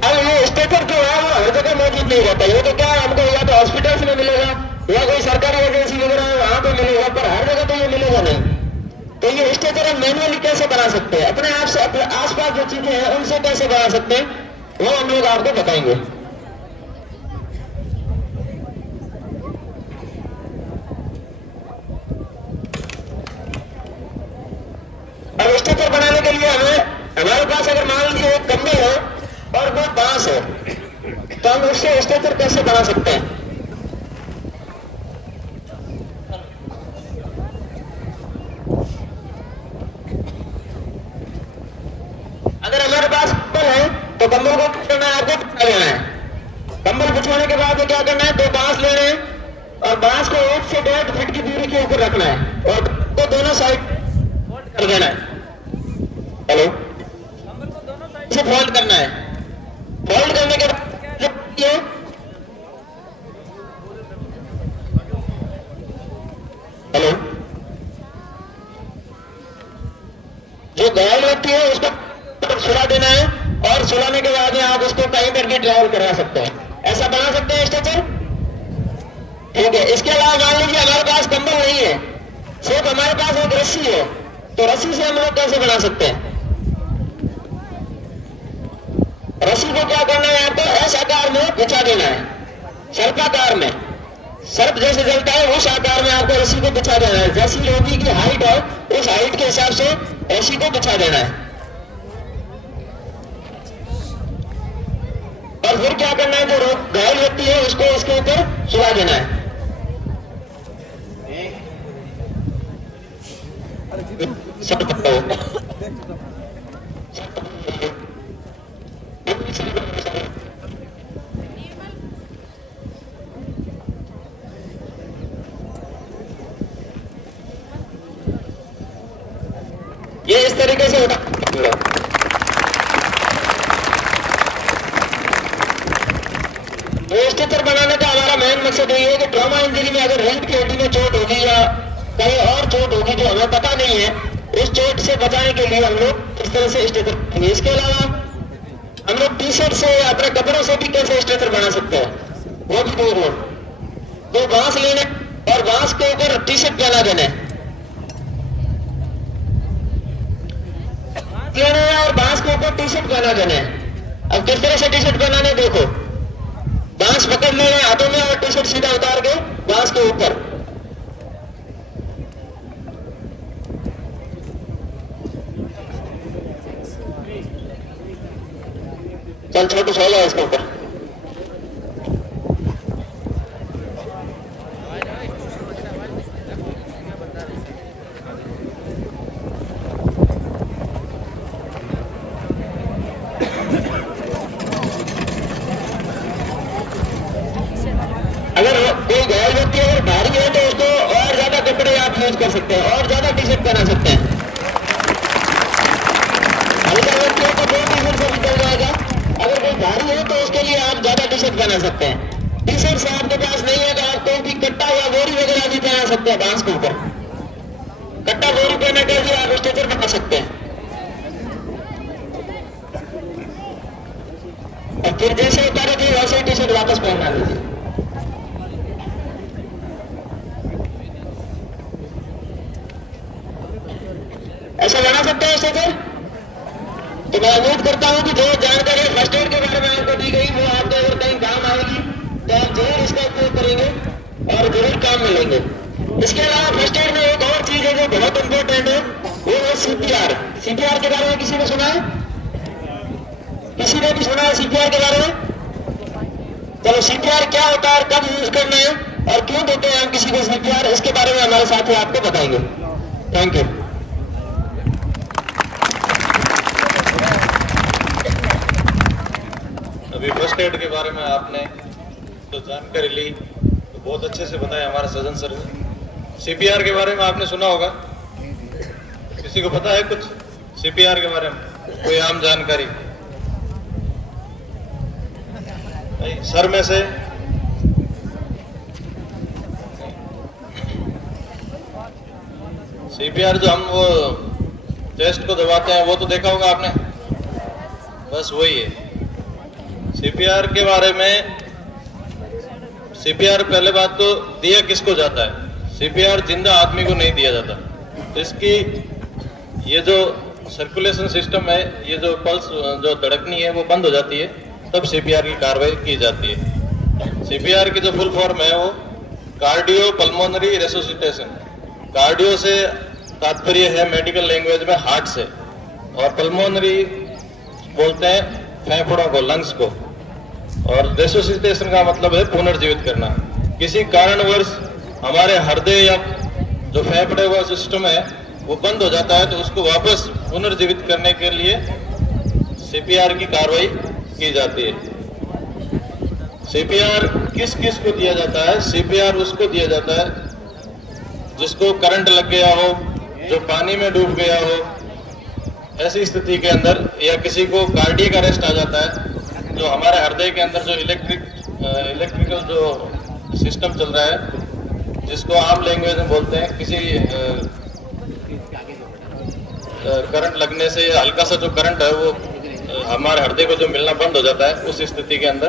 अब ये स्ट्रेचर जो है वो हर जगह मौजूद नहीं रहता। ये तो क्या है, हमको या तो हॉस्पिटल्स में मिलेगा या कोई सरकारी एजेंसी वगैरह है वहां पे मिलेगा, पर हर जगह तो ये मिलेगा नहीं। तो ये स्ट्रेचर हम मैनुअली कैसे बना सकते हैं, अपने आप से अपने आसपास जो चीजें हैं उनसे कैसे बना सकते हैं, वो हम लोग आपको बताएंगे। अब स्ट्रेचर बनाने के लिए हमारे पास अगर मान लीजिए एक कंबल है और वो बांस है तो हम उससे स्ट्रेचर कैसे बना सकते हैं। अगर हमारे पास कंबल है तो कंबल को क्या करना है, आपको बिछा देना है। कंबल बिछाने के बाद में क्या करना है, 2 बांस लेने हैं और बांस को 1 से 1.5 फीट की दूरी के ऊपर रखना है और को दोनों साइड कर देना है। हेलो, इसे फोल्ड करना है। फोल्ड करने के बाद हेलो, जो घायल व्यक्ति है उसको सुला देना है और सुलाने के बाद में आप उसको कहीं पर भी ट्रैवल करा सकते हैं। ऐसा बना सकते हैं स्ट्रेचर। ठीक है, इसके अलावा मान लीजिए हमारे पास कंबल नहीं है, सिर्फ हमारे पास एक रस्सी है, तो रस्सी से हम लोग कैसे बना सकते हैं। रस्सी को क्या करना है, आपको एस आकार में बिछा देना है, सर्पाकार में, सर्प जैसे जलता है उस आकार में आपको रस्सी को बिछा देना है। जैसी रोगी की हाइट है उस हाइट के हिसाब से रस्सी को बिछा देना है और फिर क्या करना है, जो घायल व्यक्ति है उसको इसके ऊपर सुला देना है। ये इस तरीके से होता स्ट्रेचर बनाने का हमारा मेन मकसद यही है कि ट्रॉमा इंजरी में अगर रीढ़ की हड्डी में चोट होगी या कहीं और चोट होगी जो हमें पता नहीं है, उस चोट से बचाने के लिए हम लोग इस तरह से स्ट्रेचर बनाएंगे। इसके अलावा हम लोग टी शर्ट से या अपने कपड़ों से भी कैसे स्ट्रेचर बना सकते हैं वो भी देख लो। 2 बांस लेने और बांस के ऊपर टी शर्ट पहना देना लेना है और बांस के ऊपर टी शर्ट पहना देना है। अब किस तरह से टी शर्ट पहनाने, देखो बांस पकड़ लेना है हाथों में और टी शर्ट सीधा उतार के बांस के ऊपर, चल छोटू सो जाओ इसके ऊपर। अगर कोई घायल व्यक्ति अगर भारी है तो उसको और ज्यादा कपड़े आप यूज कर सकते हैं और ज्यादा टी शर्ट पहना सकते हैं। हल्का व्यक्ति है तो 2 टी शर्ट से निकल जाएगा। अगर कोई भारी है मांस के ऊपर। कट्टा 2 रुपए में कर आप स्ट्रेचर बना सकते हैं। और फिर जैसे उतारे थे वैसे ही टी शर्ट वापस पहना लीजिए। ऐसा बना सकते हैं स्ट्रेचर। तो मैं उम्मीद करता हूं कि जो जानकारी फर्स्ट एड के बारे में आपको दी गई वो आपको अगर कहीं काम आएगी तो आप जरूर इसका उपयोग करेंगे और जरूर काम मिलेंगे। इसके अलावा फर्स्ट एड में एक और चीज है जो बहुत इंपॉर्टेंट है, वो है सीपीआर। सीपीआर के बारे में किसी ने सुना है? किसी ने भी सुना है सीपीआर के बारे में? चलो, सीपीआर क्या होता है, कब यूज करना है और क्यों देते हैं हम किसी को सीपीआर, इसके बारे में हमारे साथी आपको बताएंगे। Thank you. अभी फर्स्ट एड के बारे में आपने तो जानकारी ली, तो बहुत अच्छे से बताया हमारे सजन सर ने। सीपीआर के बारे में आपने सुना होगा, किसी को पता है कुछ सीपीआर के बारे में? कोई आम जानकारी? सर में से सीपीआर जो हम वो चेस्ट को दबाते हैं वो तो देखा होगा आपने, बस वही है। सीपीआर के बारे में, सीपीआर पहले बात तो दिया किसको जाता है? सीपीआर जिंदा आदमी को नहीं दिया जाता। तो इसकी ये जो सर्कुलेशन सिस्टम है, ये जो पल्स जो धड़कनी है वो बंद हो जाती है, तब सीपीआर की कार्रवाई की जाती है। सीपीआर की जो फुल फॉर्म है वो कार्डियो पल्मोनरी रेसोसिटेशन। कार्डियो से तात्पर्य है मेडिकल लैंग्वेज में हार्ट से, और पल्मोनरी बोलते हैं फेफड़ों को, लंग्स को, और रेसोसिटेशन का मतलब है पुनर्जीवित करना। किसी कारणवश हमारे हृदय या जो फेफड़े का सिस्टम है वो बंद हो जाता है, तो उसको वापस पुनर्जीवित करने के लिए सीपीआर की कार्रवाई की जाती है। सीपीआर किस किस को दिया जाता है? सीपीआर उसको दिया जाता है जिसको करंट लग गया हो, जो पानी में डूब गया हो, ऐसी स्थिति के अंदर, या किसी को कार्डियक अरेस्ट आ जाता है, जो हमारे हृदय के अंदर जो इलेक्ट्रिकल जो सिस्टम चल रहा है, जिसको आम लैंग्वेज में बोलते हैं, किसी करंट लगने से हल्का सा जो करंट है वो हमारे हृदय को जो मिलना बंद हो जाता है, उस स्थिति के अंदर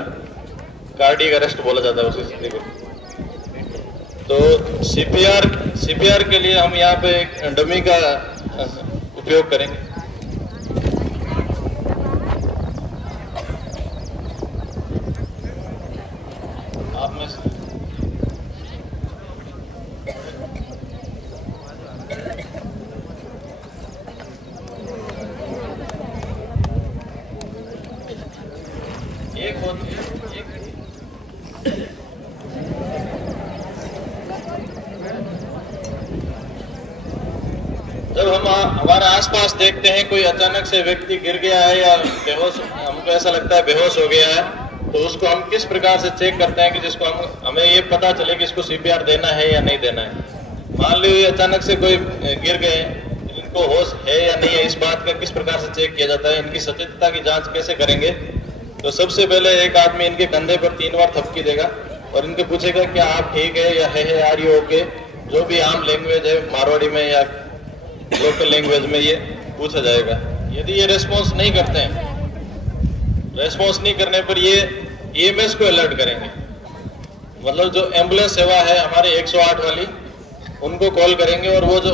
कार्डियक अरेस्ट बोला जाता है उस स्थिति को। तो सीपीआर के लिए हम यहाँ पे एक डमी का उपयोग करेंगे। आप में से एक होती है, जब हम हमारे आसपास देखते हैं कोई अचानक से व्यक्ति गिर गया है या बेहोश, हमको ऐसा लगता है बेहोश हो गया है, तो उसको हम किस प्रकार से चेक करते हैं कि जिसको हमें ये पता चले कि इसको सीपीआर देना है या नहीं देना है। मान लीजिए अचानक से कोई गिर गए, इनको होश है या नहीं है, इस बात का किस प्रकार से चेक किया जाता है, इनकी सचेतता की जांच कैसे करेंगे? तो सबसे पहले एक आदमी इनके कंधे पर 3 बार थपकी देगा और इनके पूछेगा क्या आप ठीक है या है आर यू ओके, जो भी आम लैंग्वेज है मारवाड़ी में या लोकल लैंग्वेज में ये पूछा जाएगा। यदि ये रेस्पॉन्स नहीं करते हैं, रेस्पॉन्स नहीं करने पर ये ईएमएस को अलर्ट करेंगे, मतलब जो एम्बुलेंस सेवा है हमारे 108 वाली, उनको कॉल करेंगे और वो जो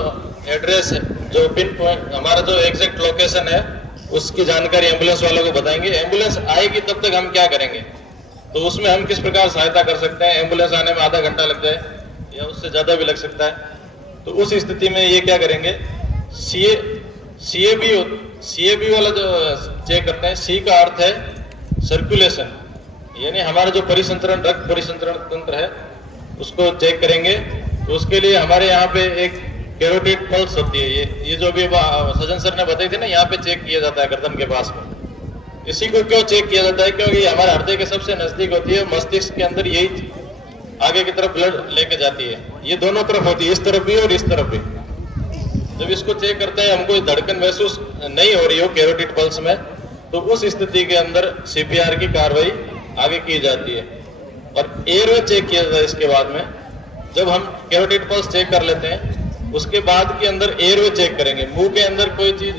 एड्रेस है, जो पिन पॉइंट, हमारा जो एग्जैक्ट लोकेशन है, उसकी जानकारी एम्बुलेंस वालों को बताएंगे। एम्बुलेंस आएगी तब तक हम क्या करेंगे, तो उसमें हम किस प्रकार सहायता कर सकते हैं। एम्बुलेंस आने में आधा घंटा लग जाए या उससे ज्यादा भी लग सकता है, तो उस स्थिति में ये क्या करेंगे, सीएबी वाला जो चेक करते हैं, सी का अर्थ है सर्कुलेशन, यानी हमारा जो परिसंचरण, रक्त परिसंचरण तंत्र है, उसको चेक करेंगे। तो उसके लिए हमारे यहाँ पे एक कैरोटिड पल्स होती है, ये जो भी सजन सर ने बताई थी ना, यहाँ पे चेक किया जाता है गर्दन के पास में। इसी को क्यों चेक किया जाता है, क्योंकि हमारे हृदय के सबसे नजदीक होती है, मस्तिष्क के अंदर यही आगे की तरफ ब्लड लेके जाती है, ये दोनों तरफ होती है, इस तरफ भी और इस तरफ भी। जब इसको चेक करते हैं, हमको धड़कन महसूस नहीं हो रही हो कैरोटिड पल्स में, तो उस स्थिति के अंदर सीपीआर की कार्रवाई आगे की जाती है। और एयरवे चेक किया जाता है इसके बाद में। जब हम कैरोटिड पल्स चेक कर लेते हैं उसके बाद के अंदर एयरवे चेक करेंगे। मुंह के अंदर कोई चीज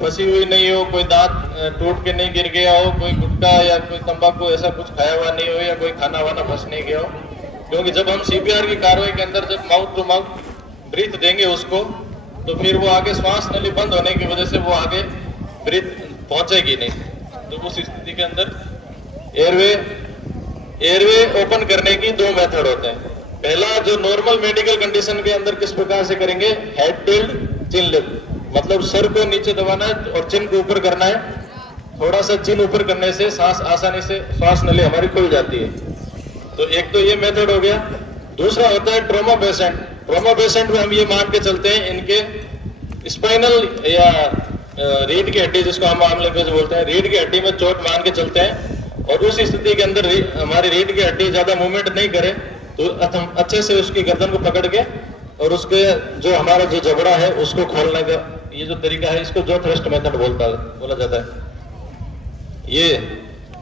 फंसी हुई नहीं हो, कोई दांत टूट के नहीं गिर गया हो, कोई गुटखा या कोई तंबाकू ऐसा कुछ खाया हुआ नहीं हो, या कोई खाना वाना फंस नहीं गया हो। क्योंकि जब हम सीपीआर की कार्रवाई के अंदर जब माउथ टू माउथ ब्रीथ देंगे उसको, तो फिर वो आगे श्वास नली बंद होने की वजह से वो आगे ब्रीथ पहुंचेगी नहीं। तो उस स्थिति के अंदर एयरवे ओपन करने की दो मेथड होते हैं। पहला जो नॉर्मल मेडिकल कंडीशन के अंदर किस प्रकार से करेंगे, हेड टिल्ट चिन लिफ्ट, मतलब सर को नीचे दबाना है और चिन को ऊपर करना है। थोड़ा सा चिन ऊपर करने से सांस आसानी से श्वास नली हमारी खुल जाती है। तो एक तो ये मेथड हो गया। दूसरा होता है ट्रॉमा पेशेंट। ट्रॉमा पेशेंट में हम ये मान के चलते हैं इनके स्पाइनल या रीढ़ की हड्डी, जिसको हम आम लैंग्वेज बोलते हैं, रीढ़ की हड्डी में चोट मान के चलते हैं, और उस स्थिति के अंदर हमारी रीढ़ की हड्डी ज्यादा मूवमेंट नहीं करे तो हम अच्छे से उसकी गर्दन को पकड़ के और उसके जो हमारा जो जबड़ा है उसको खोलने का ये जो तरीका है, इसको जो थ्रस्ट मेथड बोला जाता है। ये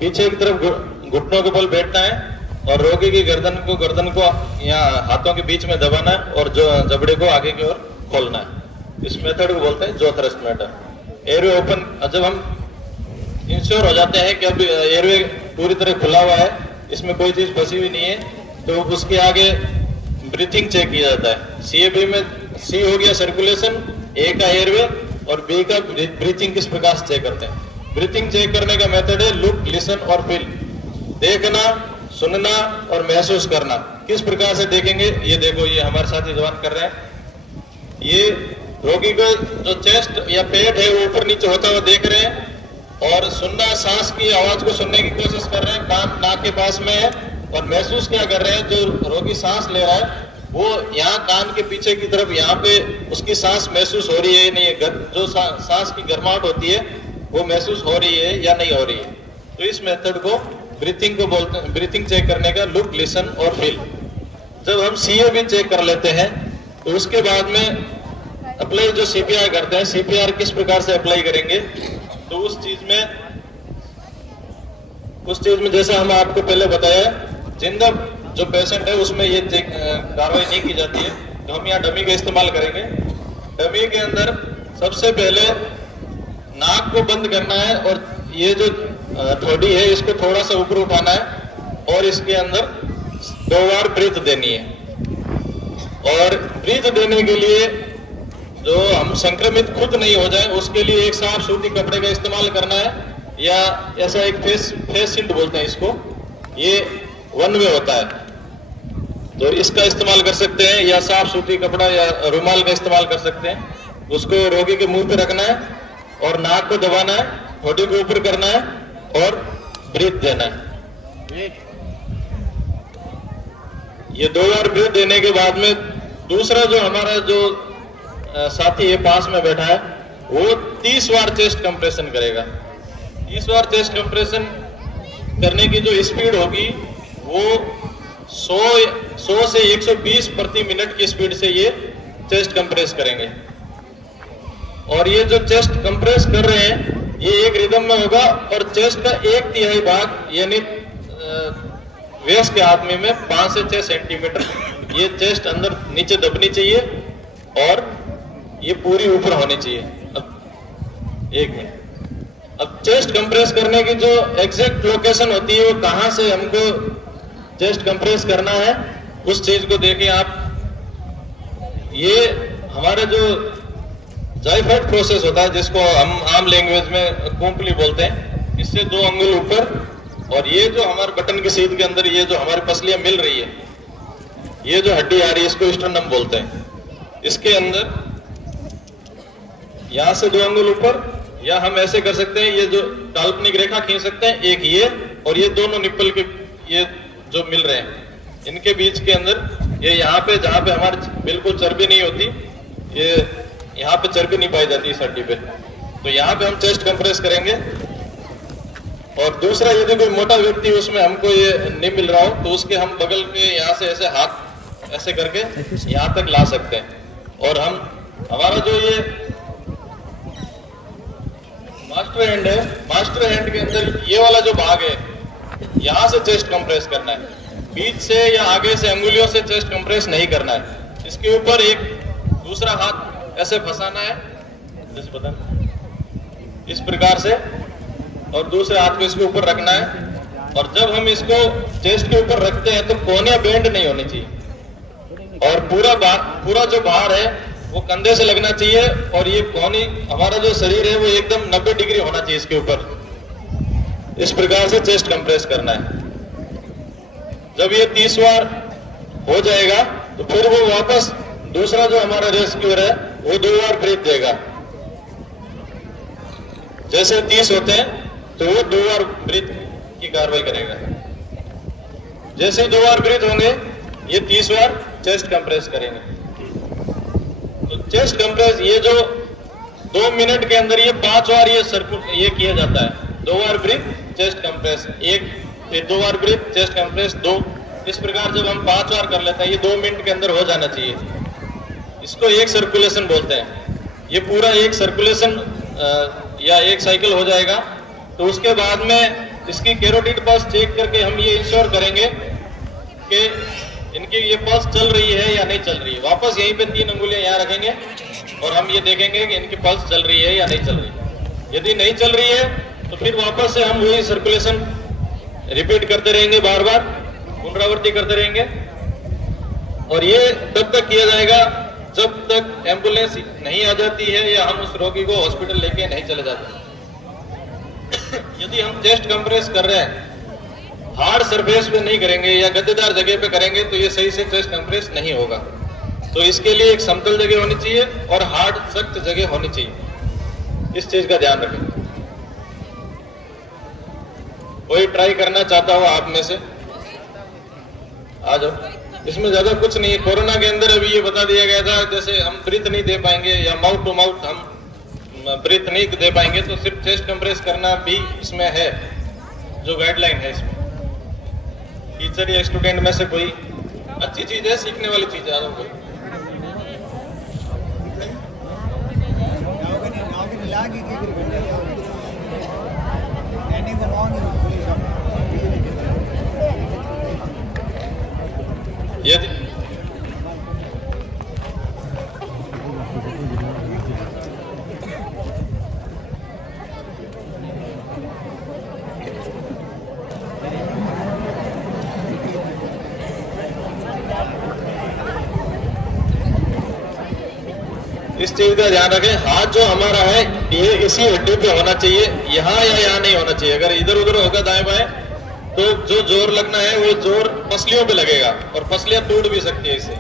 पीछे की तरफ घुटनों के बल बैठना है और रोगी की गर्दन को यहाँ हाथों के बीच में दबाना है और जो जबड़े को आगे की ओर खोलना है। इस मेथड को बोलते हैं जो थ्रस्ट मेथड। एयरवे ओपन, जब हम इंश्योर हो जाते हैं कि अब एयरवे पूरी तरह खुला हुआ है, इसमें कोई चीज फंसी हुई नहीं है, तो उसके आगे ब्रीथिंग चेक किया जाता है। सीएबी में सी हो गया सर्कुलेशन, ए का एयरवे और बी का ब्रीथिंग किस प्रकार से चेक करते हैं। ब्रीथिंग चेक करने का मेथड है लुक, लिसन और फील। देखना, सुनना और महसूस करना। किस प्रकार से देखेंगे, ये देखो ये हमारे साथी जवान कर रहे हैं। ये रोगी को जो चेस्ट या पेट है वो ऊपर नीचे होता हुआ देख रहे हैं, और सुनना, सांस की आवाज को सुनने की कोशिश कर रहे हैं, कान नाक के पास में है, और महसूस क्या कर रहे हैं, जो रोगी सांस ले रहा है वो यहाँ कान के पीछे की तरफ यहाँ पे उसकी सांस महसूस हो रही है नहीं है, जो सांस की गर्माहट होती है वो महसूस हो रही है या नहीं हो रही है। तो इस मेथड को ब्रीथिंग को बोलते हैं, ब्रीथिंग चेक करने का लुक, लिसन और फील। जब हम सीएबी चेक कर लेते हैं तो उसके बाद में अप्लाई जो सीपीआर करते हैं, सीपीआर किस प्रकार से अप्लाई करेंगे, तो उस चीज में जैसा हम आपको पहले बताया, जिंदा जो पेशेंट है उसमें ये कार्रवाई नहीं की जाती है, तो हम यहाँ डमी का इस्तेमाल करेंगे। डमी के अंदर सबसे पहले नाक को बंद करना है और ये जो ठोडी है इसको थोड़ा सा ऊपर उठाना है और इसके अंदर 2 बार ब्रीथ देनी है। और ब्रीथ देने के लिए जो हम संक्रमित खुद नहीं हो जाए उसके लिए एक साफ सूती कपड़े का इस्तेमाल करना है, या ऐसा एक फेस शील्ड बोलते हैं इसको, ये 1 वे होता है, तो इसका इस्तेमाल कर सकते हैं, या साफ सूती कपड़ा या रुमाल का इस्तेमाल कर सकते हैं। उसको रोगी के मुंह पे रखना है और नाक को दबाना है, ठोडी को ऊपर करना है और ब्रीथ देना है। ये 2 बार ब्रीथ देने के बाद में दूसरा जो हमारा जो साथी है पास में बैठा है वो 30 बार चेस्ट कंप्रेशन करेगा। 30 बार चेस्ट कंप्रेशन करने की जो स्पीड होगी वो 100 से 120 प्रति मिनट की स्पीड से ये चेस्ट कंप्रेस करेंगे। और ये जो चेस्ट कंप्रेस कर रहे हैं ये एक रिदम में होगा, और चेस्ट का 1/3 भाग यानी वेस्ट के आदमी में 5 से 6 सेंटीमीटर ये चेस्ट अंदर नीचे दबनी चाहिए और ये पूरी ऊपर होनी चाहिए। अब 1 मिनट, अब चेस्ट कंप्रेस करने की जो एग्जैक्ट लोकेशन होती है वो कहां से हमको चेस्ट कंप्रेस करना है उस चीज को देखें आप। ये हमारे जो जाइफाइड प्रोसेस होता है जिसको हम आम लैंग्वेज में कुंपली बोलते हैं, इससे 2 अंगुल ऊपर, और ये जो हमारे बटन की सीध के अंदर ये जो हमारी पसलियां मिल रही है, ये जो हड्डी आ रही है इसको स्टर्नम बोलते हैं। इसके अंदर यहां से 2 अंगुल ऊपर, या हम ऐसे कर सकते हैं, ये जो काल्पनिक रेखा खींच सकते हैं, एक ये और ये दोनों निप्पल के ये जो मिल रहे हैं इनके बीच के अंदर ये यहाँ पे जहाँ पे हमारी बिल्कुल चर्बी नहीं होती, ये यहाँ पे चर्बी नहीं पाई जाती इस हड्डी पे, तो यहाँ पे हम चेस्ट कंप्रेस करेंगे। और दूसरा यदि कोई मोटा व्यक्ति उसमें हमको ये नहीं मिल रहा हो तो उसके हम बगल के यहाँ से ऐसे हाथ ऐसे करके यहाँ तक ला सकते हैं। और हम हमारा जो ये मास्टर हैंड है, मास्टर हैंड के अंदर ये वाला जो भाग है यहाँ से चेस्ट कंप्रेस करना है। बीच से या आगे से अंगुलियों से चेस्ट कंप्रेस नहीं करना है। इसके ऊपर एक दूसरा हाथ ऐसे फंसाना है, जैसे पता इस प्रकार से, और दूसरे हाथ को इसके ऊपर रखना है। और जब हम इसको चेस्ट के ऊपर रखते हैं तो कोहनियां बेंड नहीं होनी चाहिए, और पूरा जो भार है वो कंधे से लगना चाहिए, और ये कोहनी हमारा जो शरीर है वो एकदम 90 डिग्री होना चाहिए इसके ऊपर। इस प्रकार से चेस्ट कंप्रेस करना है। जब ये 30 बार हो जाएगा तो फिर वो वापस दूसरा जो हमारा रेस्क्यूअर है वो 2 बार ब्रीथ देगा। जैसे 30 होते हैं तो वो 2 बार ब्रीथ की कार्रवाई करेगा। जैसे 2 बार ब्रीथ होंगे ये 30 बार चेस्ट कंप्रेस करेंगे। तो चेस्ट कंप्रेस ये जो 2 मिनट के अंदर ये 5 बार ये किया जाता है। 2 बार ब्रीथ चेस्ट कंप्रेस, फिर 2 बार ब्रीथ चेस्ट कंप्रेस 2। इस प्रकार जब हम 5 बार कर लेते हैं, ये 2 मिनट के अंदर हो जाना चाहिए। इसको एक सर्कुलेशन बोलते हैं। ये पूरा एक सर्कुलेशन या एक साइकिल हो जाएगा तो उसके बाद में इसकी कैरोटिड पल्स चेक करके हम ये इंश्योर करेंगे कि इनकी ये पल्स चल रही है या नहीं चल रही है। वापस यहीं पे 3 अंगुलियां यहाँ रखेंगे और हम ये देखेंगे कि इनकी पल्स चल रही है या नहीं चल रही है। यदि नहीं चल रही है तो फिर वापस से हम वही सर्कुलेशन रिपीट करते रहेंगे, बार बार पुनरावृत्ति करते रहेंगे। और ये तब तक किया जाएगा जब तक एम्बुलेंस नहीं आ जाती है या हम उस रोगी को हॉस्पिटल लेके नहीं चले जाते। यदि हम चेस्ट कंप्रेस कर रहे हैं, हार्ड सरफेस पे नहीं करेंगे या गद्देदार जगह पे करेंगे तो ये सही से चेस्ट कंप्रेस नहीं होगा। तो इसके लिए एक समतल जगह होनी चाहिए और हार्ड सख्त जगह होनी चाहिए। इस चीज का ध्यान रखें। कोई ट्राई करना चाहता हो आप में से आ जाओ। इसमें ज्यादा कुछ नहीं है। कोरोना के अंदर अभी ये बता दिया गया था जैसे हम ब्रीथ नहीं दे पाएंगे या माउथ टू माउथ हम ब्रीथ नहीं दे पाएंगे तो सिर्फ चेस्ट कंप्रेस करना भी इसमें है, जो गाइडलाइन है इसमें। टीचर या स्टूडेंट में से कोई अच्छी चीज है, सीखने वाली चीज है। कोई यदि इस चीज का ध्यान रखें, हाथ जो हमारा है ये इसी हड्डी पे होना चाहिए, यहाँ या यहाँ नहीं होना चाहिए। अगर इधर उधर होगा दाएं बाएं तो जो जोर लगना है वो जोर पसलियों पे लगेगा और पसलियां टूट भी सकती है इससे।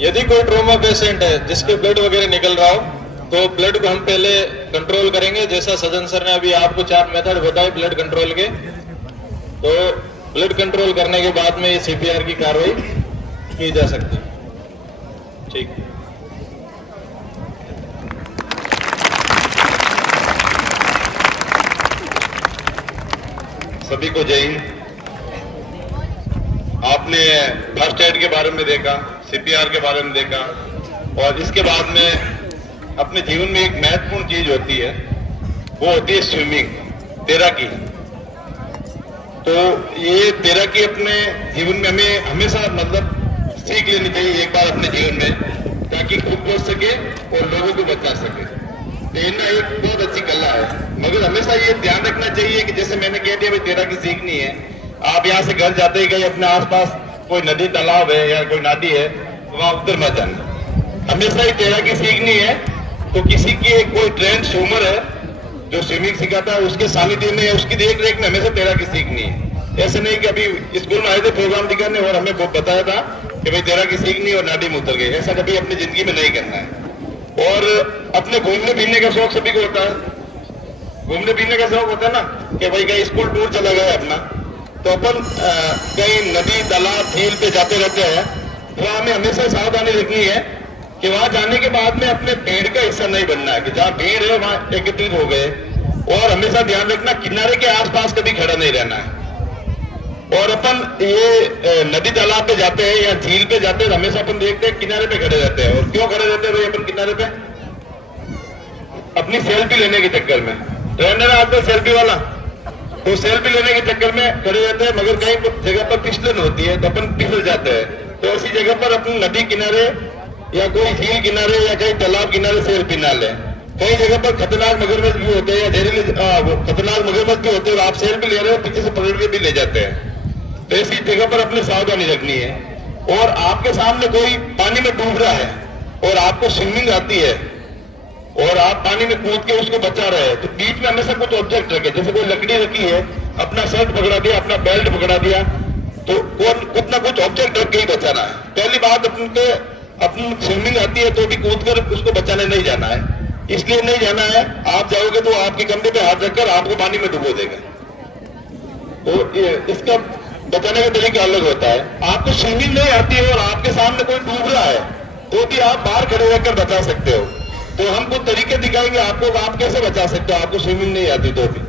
यदि कोई ट्रॉमा पेशेंट है जिसके ब्लड वगैरह निकल रहा हो तो ब्लड को हम पहले कंट्रोल करेंगे। जैसा सजन सर ने अभी आपको 4 मेथड बताए ब्लड कंट्रोल के, तो ब्लड कंट्रोल करने के बाद में ये सीपीआर की कार्रवाई की जा सकती है। ठीक, सभी को जय हिंद। आपने फर्स्ट एड के बारे में देखा, सीपीआर के बारे में देखा, और इसके बाद में अपने जीवन में एक महत्वपूर्ण चीज होती है, वो होती है स्विमिंग, तैराकी। तो ये तैराकी अपने जीवन में हमें हमेशा मतलब सीख लेनी चाहिए एक बार अपने जीवन में, ताकि खुद बच सके और लोगों को बचा सके। तैरना एक बहुत अच्छी कला है, मगर हमेशा ये ध्यान रखना चाहिए कि जैसे मैंने कह दिया भाई तैराकी सीखनी है, आप यहाँ से घर जाते ही कहीं अपने आसपास कोई नदी तालाब है या कोई नदी है वहां उतर मत जाना। हमेशा ही तैराकी सीखनी है तो किसी की कोई ट्रेंड स्विमर है जो स्विमिंग सिखाता है उसके सानिध्य में या उसकी देख रेख में हमेशा तैराकी सीखनी है। ऐसे नहीं कि अभी स्कूल में आए थे प्रोग्राम दिखाने और हमें बताया था कि भाई तैराकी सीखनी और नाडी में उतर गए। ऐसा कभी अपनी जिंदगी में नहीं करना है। और अपने घूमने फिरने का शौक सभी को होता है, घूमने फिरने का शौक होता है ना कि भाई कहीं स्कूल टूर चला गया अपना, तो अपन कहीं नदी तालाब झील पे जाते रहते हैं, तो हमें हमेशा सावधानी रखनी है कि वहां जाने के बाद में अपने भीड़ का हिस्सा नहीं बनना है, कि जहां भीड़ है वहां एकत्रित हो गए। और हमेशा ध्यान रखना किनारे के आसपास कभी खड़ा नहीं रहना है। और अपन ये नदी तालाब पे जाते हैं या झील पे जाते हैं, हमेशा अपन देखते हैं किनारे पे खड़े रहते हैं। और क्यों खड़े रहते हैं भाई अपन किनारे पे? अपनी सेल्फी लेने के चक्कर में। ट्रेंड है ना आजकल सेल्फी वाला, तो सेल्फी लेने के चक्कर में खड़े रहते हैं, मगर कहीं जगह पर फिसलन होती है तो अपन फिसल जाते हैं। तो ऐसी जगह पर अपनी नदी किनारे या कोई झील किनारे या कहीं तालाब किनारे सेल्फी ना लें। कई जगह पर खतरनाक मगरमच्छ भी होते हैं या जहरीले खतरनाक मगरमच्छ भी होते हैं, और आप सेल्फी ले रहे हो पीछे से पकड़ के भी ले जाते हैं। तो ऐसी जगह पर अपने सावधानी रखनी है। और आपके सामने कोई पानी में डूब रहा है और आपको स्विमिंग आती है और आप पानी में कूद के उसको बचा रहे हैं, तो बीच में हमेशा कुछ ऑब्जेक्ट रखे। जैसे कोई लकड़ी रखी है, अपना शर्ट पकड़ा दिया, अपना बेल्ट पकड़ा दिया, तो कुछ ना कुछ ऑब्जेक्ट रख के ही बचाना है। पहली बात, अपनी स्विमिंग आती है तो भी कूद कर उसको बचाने नहीं जाना है। इसलिए नहीं जाना है, आप जाओगे तो आपके कंधे पे हाथ रखकर आपको पानी में डुबो देगा। तो इसका बचाने का तरीका अलग होता है। आपको स्विमिंग नहीं आती है और आपके सामने कोई डूब रहा है तो भी आप बाहर खड़े रहकर बचा सकते हो। तो हम कुछ तरीके दिखाएंगे आपको, आप कैसे बचा सकते हो आपको स्विमिंग नहीं आती तो भी।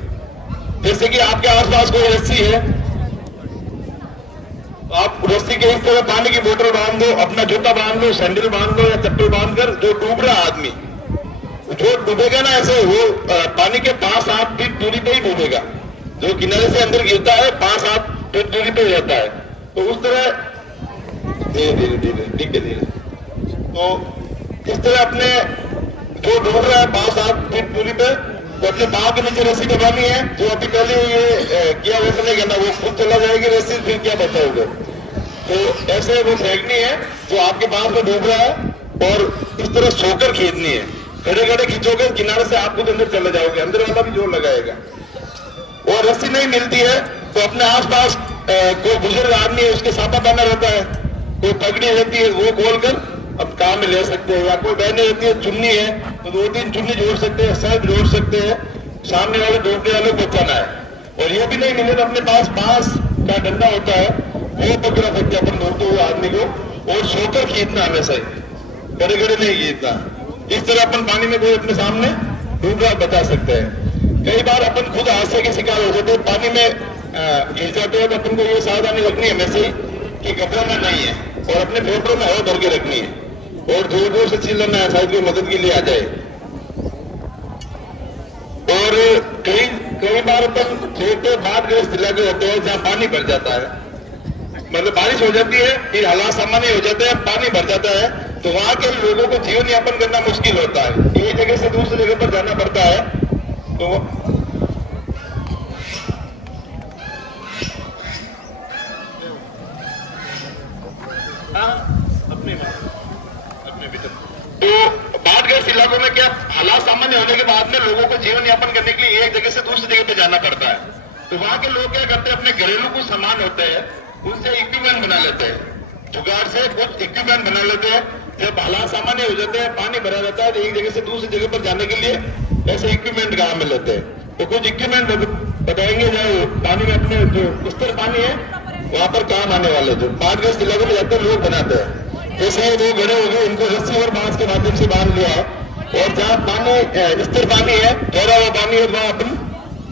जैसे कि आपके आसपास कोई रस्सी है, तो आप रस्सी के इस तरह पानी की बोतल बांध दो, अपना जूता बांध लो, सैंडल बांध लो या चप्पल बांध कर, जो डूब रहा आदमी, जो डूबेगा ना ऐसे, वो पानी के 5-7 फीट दूरी पे ही डूबेगा। जो किनारे से अंदर गिरता है 5-7 फीट दूरी पे रहता है। तो उस तरह धीरे धीरे तो इस तरह अपने जो डूब रहा है 5-7 फीट दूरी पे, तो अपने पाँव के नीचे रस्सी दबानी है। जो अभी पहले ये किया वैसे नहीं करना, वो खुद चला जाएगी रस्सी, फिर क्या बचाओगे। तो ऐसे वो फेंकनी है जो आपके पाँव में डूब रहा है, और इस तरह सोकर खींचनी है। खड़े खड़े खींचोगे किनारे से आप खुद अंदर चले जाओगे, अंदर वाला भी जोर लगाएगा। और रस्सी नहीं मिलती है तो अपने आसपास कोई बुजुर्ग आदमी है, उसके सापा पहना रहता है, कोई पगड़ी रहती है, वो खोलकर अब काम में ले सकते हैं। या कोई बहने रहती है, चुन्नी है, तो 2-3 चुन्नी जोड़ सकते हैं, शर्ट जोड़ सकते हैं, सामने वाले डूबने वाले को बचाना है। और ये भी नहीं मिले तो अपने पास बांस का डंडा होता है, वो पकड़ा सकते हैं अपन डूबते हुए आदमी को, और सोकर खींचना हमेशा ही, खड़े खड़े नहीं खींचना। इस तरह अपन पानी में कोई अपने सामने डूब रहा बचा सकते हैं। कई बार अपन खुद हादसे के शिकार हो जाते हैं, पानी में गिर जाते हैं, तो अपन को ये सावधानी रखनी है वैसे ही कि घबराना नहीं है, और अपने फेफड़ों में हवा भर के रखनी है, और जोर जोर से चिल्लाना है, शायद कोई मदद के लिए आ जाए। और कई बार अपन छोटे बाढ़ग्रस्त इलाके होते हैं जहाँ पानी भर जाता है, मतलब बारिश हो जाती है, फिर हालात सामान्य हो जाते हैं, पानी भर जाता है, तो वहां के लोगों को जीवन यापन करना मुश्किल होता है। एक जगह से दूसरी जगह पर जाना पड़ता है। तो अपने भीतर तो बाढ़ग्रस्त इलाकों में क्या हालात सामान्य होने के बाद में लोगों को जीवन यापन करने के लिए एक जगह से दूसरी जगह पे जाना पड़ता है। तो वहां के लोग क्या करते हैं, अपने घरेलू कुछ सामान होते हैं उनसे इक्विपमेंट बना लेते हैं, जुगाड़ से कुछ इक्विपमेंट बना लेते हैं। जब हालात सामान्य हो जाते हैं, पानी भरा रहता है, तो एक जगह से दूसरी जगह पर जाने के लिए ऐसे इक्विपमेंट काम में लेते हैं। तो कुछ इक्विपमेंट बताएंगे जो पानी में अपने जो स्तर पानी है वहां पर काम आने वाले, जो बाढ़ग्रस्त इलाकों में जाते हैं लोग बनाते हैं। जैसे ये 2 घड़े हो गए, इनको रस्सी और बांस के माध्यम से बांध लिया है, और जहाँ पानी स्थिर पानी है, ठहरा हुआ पानी है, वहां अपन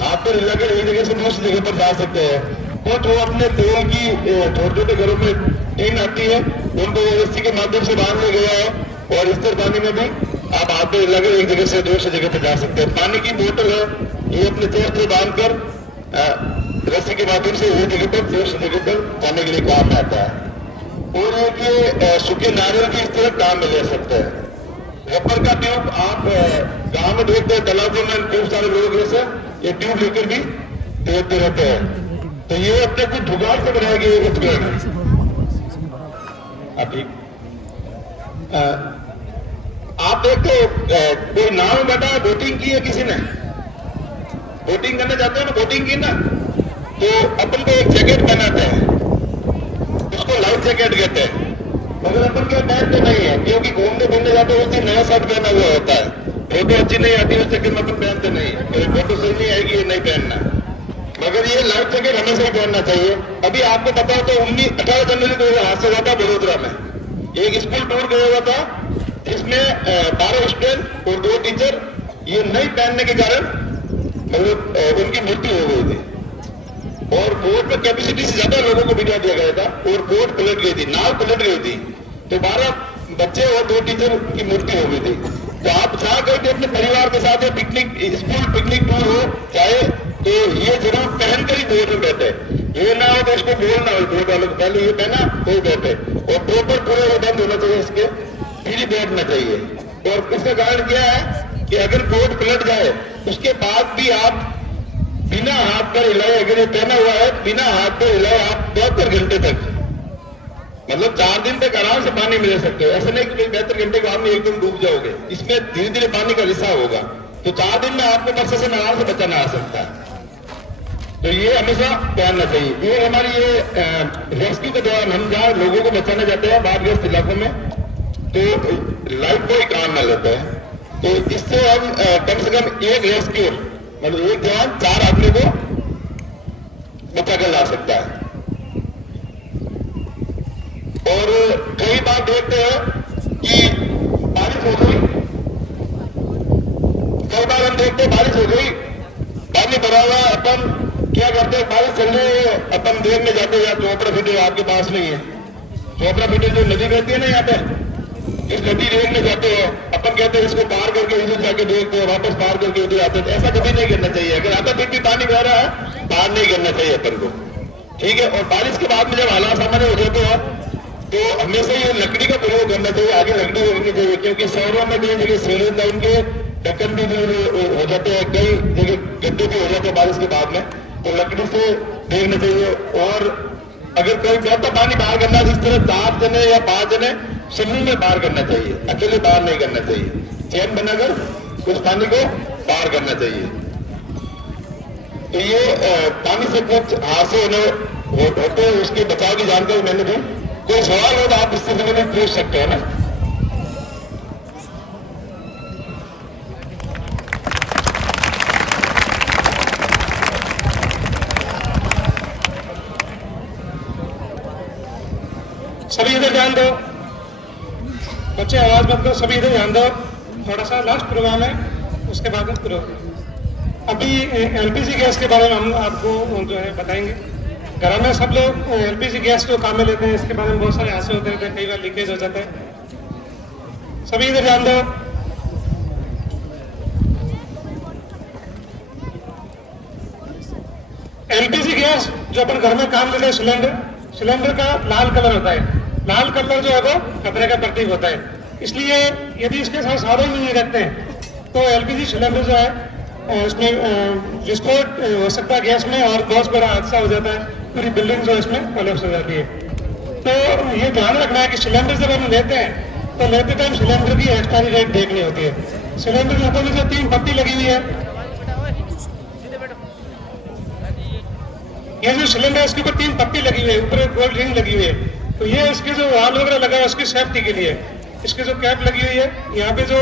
हाथ पर हिला कर एक जगह से दूसरी जगह पर जा सकते हैं। कुछ वो अपने तेल की छोटे छोटे घरों में टीन आती है, उनको रस्सी के माध्यम से बांध लिया गया है, और स्थिर पानी में भी आप हाथ पर हिला कर एक जगह से दूसरी जगह पर जा सकते हैं। पानी की बोतल है, ये अपने चेस्ट से बांध कर रस्सी के माध्यम से एक जगह पर दूसरी जगह पर जाने के लिए काम में आता है। और ये सूखे नारियल की इस तरह काम में ले सकते हैं। रबर का ट्यूब आप गांव में देखते हैं, तालाबों में खूब सारे लोग ऐसे ये ट्यूब लेकर भी तैरते रहते हैं। तो ये अपने कुछ जुगाड़ से बनाए गए उपकरण है। आप देखते हो कोई नाव में बैठा बोटिंग की है किसी ने, बोटिंग करना चाहते हो ना, बोटिंग की ना, तो अपन को एक जैकेट पहनाते हैं, उसको लाइफ जैकेट कहते हैं। मगर अपन क्या पहनते नहीं है, क्योंकि घूमने फिरने जाते हैं उस दिन नया शर्ट पहना हुआ होता है, फोटो अच्छी नहीं आती उस जैकेट में अपन पहनते नहीं है, फोटो सही नहीं आएगी ये नहीं पहनना। मगर ये लाइफ जैकेट हमेशा ही पहनना चाहिए। अभी आपको पता हो तो 18 जनवरी को हादसा हुआ था बड़ोदरा में, एक स्कूल टूर गया हुआ था जिसमें 12 स्टूडेंट और 2 टीचर ये नहीं पहनने के कारण मतलब उनकी मृत्यु हो गई थी। और बोट में कैपेसिटी से ज्यादा लोगों को बिठा दिया गया था और बोट पलट गई थी, नाव पलट गई थी, तो 12 बच्चे और 2 टीचर की मृत्यु हो गई थी। तो आप जहाँ कहीं भी अपने परिवार के साथ पिकनिक, स्कूल पिकनिक टूर हो चाहे, तो ये जरूर पहन कर ही बोट में बैठे, ये ना हो तो इसको बोलना हो बोट वालों को पहले ये पहना कोई बैठे, और प्रॉपर पूरे बंद होना चाहिए, इसके फिर ही बैठना चाहिए। और इसका कारण क्या है कि अगर बोट पलट जाए उसके बाद भी आप बिना हाथ पर हिलाए, अगर ये पहना हुआ है बिना हाथ पर हिलाए आप 72 घंटे तक, मतलब 4 दिन तक आराम से पानी में रह सकते हो। ऐसा नहीं कि 72 घंटे के बाद में एकदम डूब जाओगे, इसमें धीरे धीरे पानी का रिसाव होगा, तो 4 दिन में आपको वर्षा से आराम से बचाना आ सकता है। तो ये हमेशा पहनना चाहिए। ये हमारी ये रेस्क्यू के दौरान हम जहाँ लोगों को बचाना चाहते हैं बाढ़ग्रस्त इलाकों में, तो लाइफ बॉय काम में लेते हैं, तो इससे हम कम से कम एक रेस्क्यू, मतलब एक जवान 4 आदमी को बचा कर ला सकता है। और कई बार देखते हैं कि बारिश हो गई, कई बार हम देखते हैं बारिश हो गई, पानी भरा हुआ, अपन क्या करते हैं, बारिश चल रही है, अपन देखने जाते हैं, चोपड़ा फिटर आपके पास नहीं है, चोपड़ा फिटर जो नदी बहती है ना यहाँ पे, इस नदी देखने जाते हो, अपन कहते हैं इसको पार करके इधर जाके देखते हैं, वापस पार करके उधर आते हैं। ऐसा कभी नहीं करना चाहिए। अगर आता फिर भी पानी बह रहा है, पार नहीं करना चाहिए अपन को, ठीक है। और बारिश के बाद में जब हालात सामान्य हो जाते हैं तो हमेशा ये लकड़ी का प्रयोग करना चाहिए, आगे लकड़ी रखनी चाहिए, क्योंकि शहरों में कई जगह सीढ़ी लाइन के ढक्कन भी हो जाते हैं, कई जगह गड्ढे भी हो जाते हैं बारिश के बाद में, तो लकड़ी से देखना चाहिए। और अगर कोई बहुत पानी बाहर करना है, इस तरह 4 जने या 5 जने समूह में पार करना चाहिए, अकेले पार नहीं करना चाहिए, चैन बनाकर उस पानी को पार करना चाहिए। तो ये पानी से कुछ हादसे होते हैं, उसके बचाव की जानकारी मैंने दी। कोई सवाल हो तो आप इससे संबंधित पूछ सकते हैं ना। सभी इधर ध्यान दो, बच्चे आवाज मत दो, सभी इधर ध्यान दो। थोड़ा सा लास्ट प्रोग्राम है, उसके बाद में पूरा। अभी एलपीजी गैस के बारे में हम आपको जो है बताएंगे। घर में सब लोग एलपीजी गैस जो काम में लेते हैं, इसके बारे में बहुत सारे हादसे होते रहते हैं, कई बार लीकेज हो जाता है। सभी इधर ध्यान दो। एलपीजी गैस जो अपन घर में काम लेते हैं, सिलेंडर का लाल कलर होता है, लाल कलर जो है वो खतरे का प्रतीक होता है। इसलिए यदि इसके साथ सावधानी नहीं रखते हैं तो एलपीजी सिलेंडर जो है इसमें विस्फोट हो सकता है गैस में, और बहुत बड़ा हादसा हो जाता है, पूरी बिल्डिंग जो इसमें कोलैप्स हो जाती है। तो ये ध्यान रखना है कि सिलेंडर जब हम लेते हैं तो लेते टाइम सिलेंडर की एक्सपायरी डेट देखनी होती है। सिलेंडर के ऊपर जो 3 पट्टी लगी हुई है, ये जो सिलेंडर है इसके ऊपर 3 पट्टी लगी हुई है, ऊपर एक गोल्ड रिंग लगी हुई है, तो ये इसके जो वाल वगैरह लगा है उसकी सेफ्टी के लिए। इसके जो कैप लगी हुई है यहाँ पे जो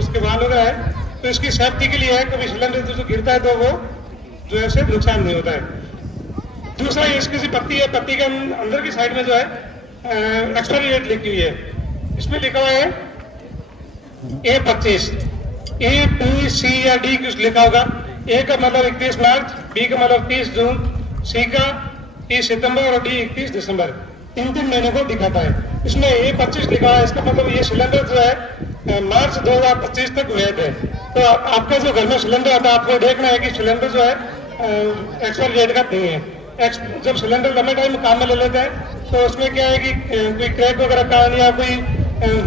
इसके वाल वगैरह है, तो इसकी सेफ्टी के लिए है, कभी सिलेंडर जो गिरता है तो वो जो है नुकसान नहीं होता है। दूसरा ये इसकी सी पत्ती है, पत्ती के अंदर की साइड में जो है एक्सपायरी डेट लिखी हुई है। इसमें लिखा हुआ है A25, A, B, C या D कुछ लिखा होगा। A का मतलब 31 मार्च, B का मतलब 30 जून, C का 30 सितंबर और D 31 दिसंबर, 3 महीने को दिखाता है। इसमें A25 लिखा है, इसका मतलब ये सिलेंडर जो है मार्च 2025 तक वैध है। तो आपका जो घर में सिलेंडर आता है, आपको देखना है कि सिलेंडर जो है एक्सपायरी डेट का नहीं है। जब सिलेंडर लंबे टाइम काम में ले लेते हैं तो उसमें क्या है कि कोई क्रैक वगैरह का या कोई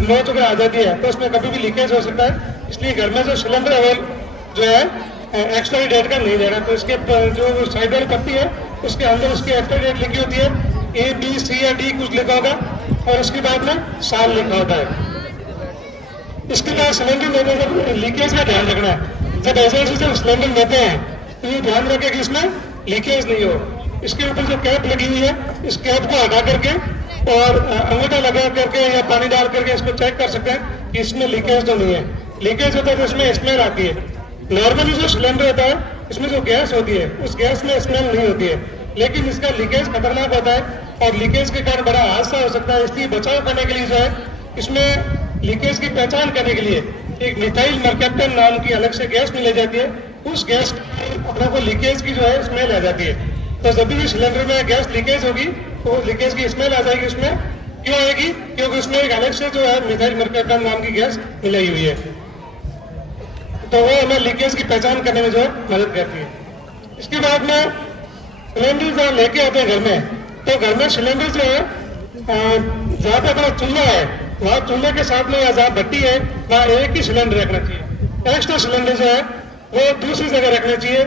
नोच वगैरह आ जाती है, तो उसमें कभी भी लीकेज हो सकता है। इसलिए घर में जो सिलेंडर है जो है एक्सपायरी डेट का नहीं देना। तो इसके जो साइड वाली पट्टी है उसके अंदर उसकी एक्सपायरी डेट लिखी होती है, A, B, C या D कुछ लिखा होगा, और उसके बाद में साल लिखा होता है। इसके बाद सिलेंडर लेने जब लीकेज का ध्यान रखना है। जब ऐसे जब सिलेंडर लेते हैं तो ये ध्यान रखें कि इसमें लीकेज नहीं हो। इसके ऊपर जो कैप लगी हुई है, इस कैप को हटा करके और अंगूठा लगा करके या पानी डाल करके इसको चेक कर सकते हैं कि इसमें लीकेज तो नहीं है। लीकेज होता है तो इसमें स्मेल आती है। नॉर्मली जो सिलेंडर होता है इसमें जो गैस होती है उस गैस में स्मेल नहीं होती है, लेकिन इसका लीकेज खतरनाक होता है और लीकेज के कारण बड़ा हादसा हो सकता है। इसलिए बचाव करने के लिए जो है इसमें लीकेज की पहचान करने के लिए एक मिथाइल मर्कैप्टन नाम की अलग से गैस मिलाई जाती है। उस गैस अपने को लीकेज की जो है स्मेल आ जाती है। तो जब भी सिलेंडर में गैस लीकेज होगी तो लीकेज की स्मेल आ जाएगी उसमें। क्यों आएगी? क्योंकि उसमें एक अलग से जो है मिथाइल मरकैप्टान नाम की गैस मिलाई हुई है, तो वो हमें लीकेज की पहचान करने में जो है मदद करती है। इसके बाद में सिलेंडर जहाँ लेके आते हैं घर में, तो घर में सिलेंडर जो है जहाँ पे अपना चूल्हा है वहाँ चूल्हे के साथ में या जहाँ भट्टी है वहाँ एक ही सिलेंडर रखना चाहिए। एक्स्ट्रा सिलेंडर जो है वो दूसरी जगह रखना चाहिए,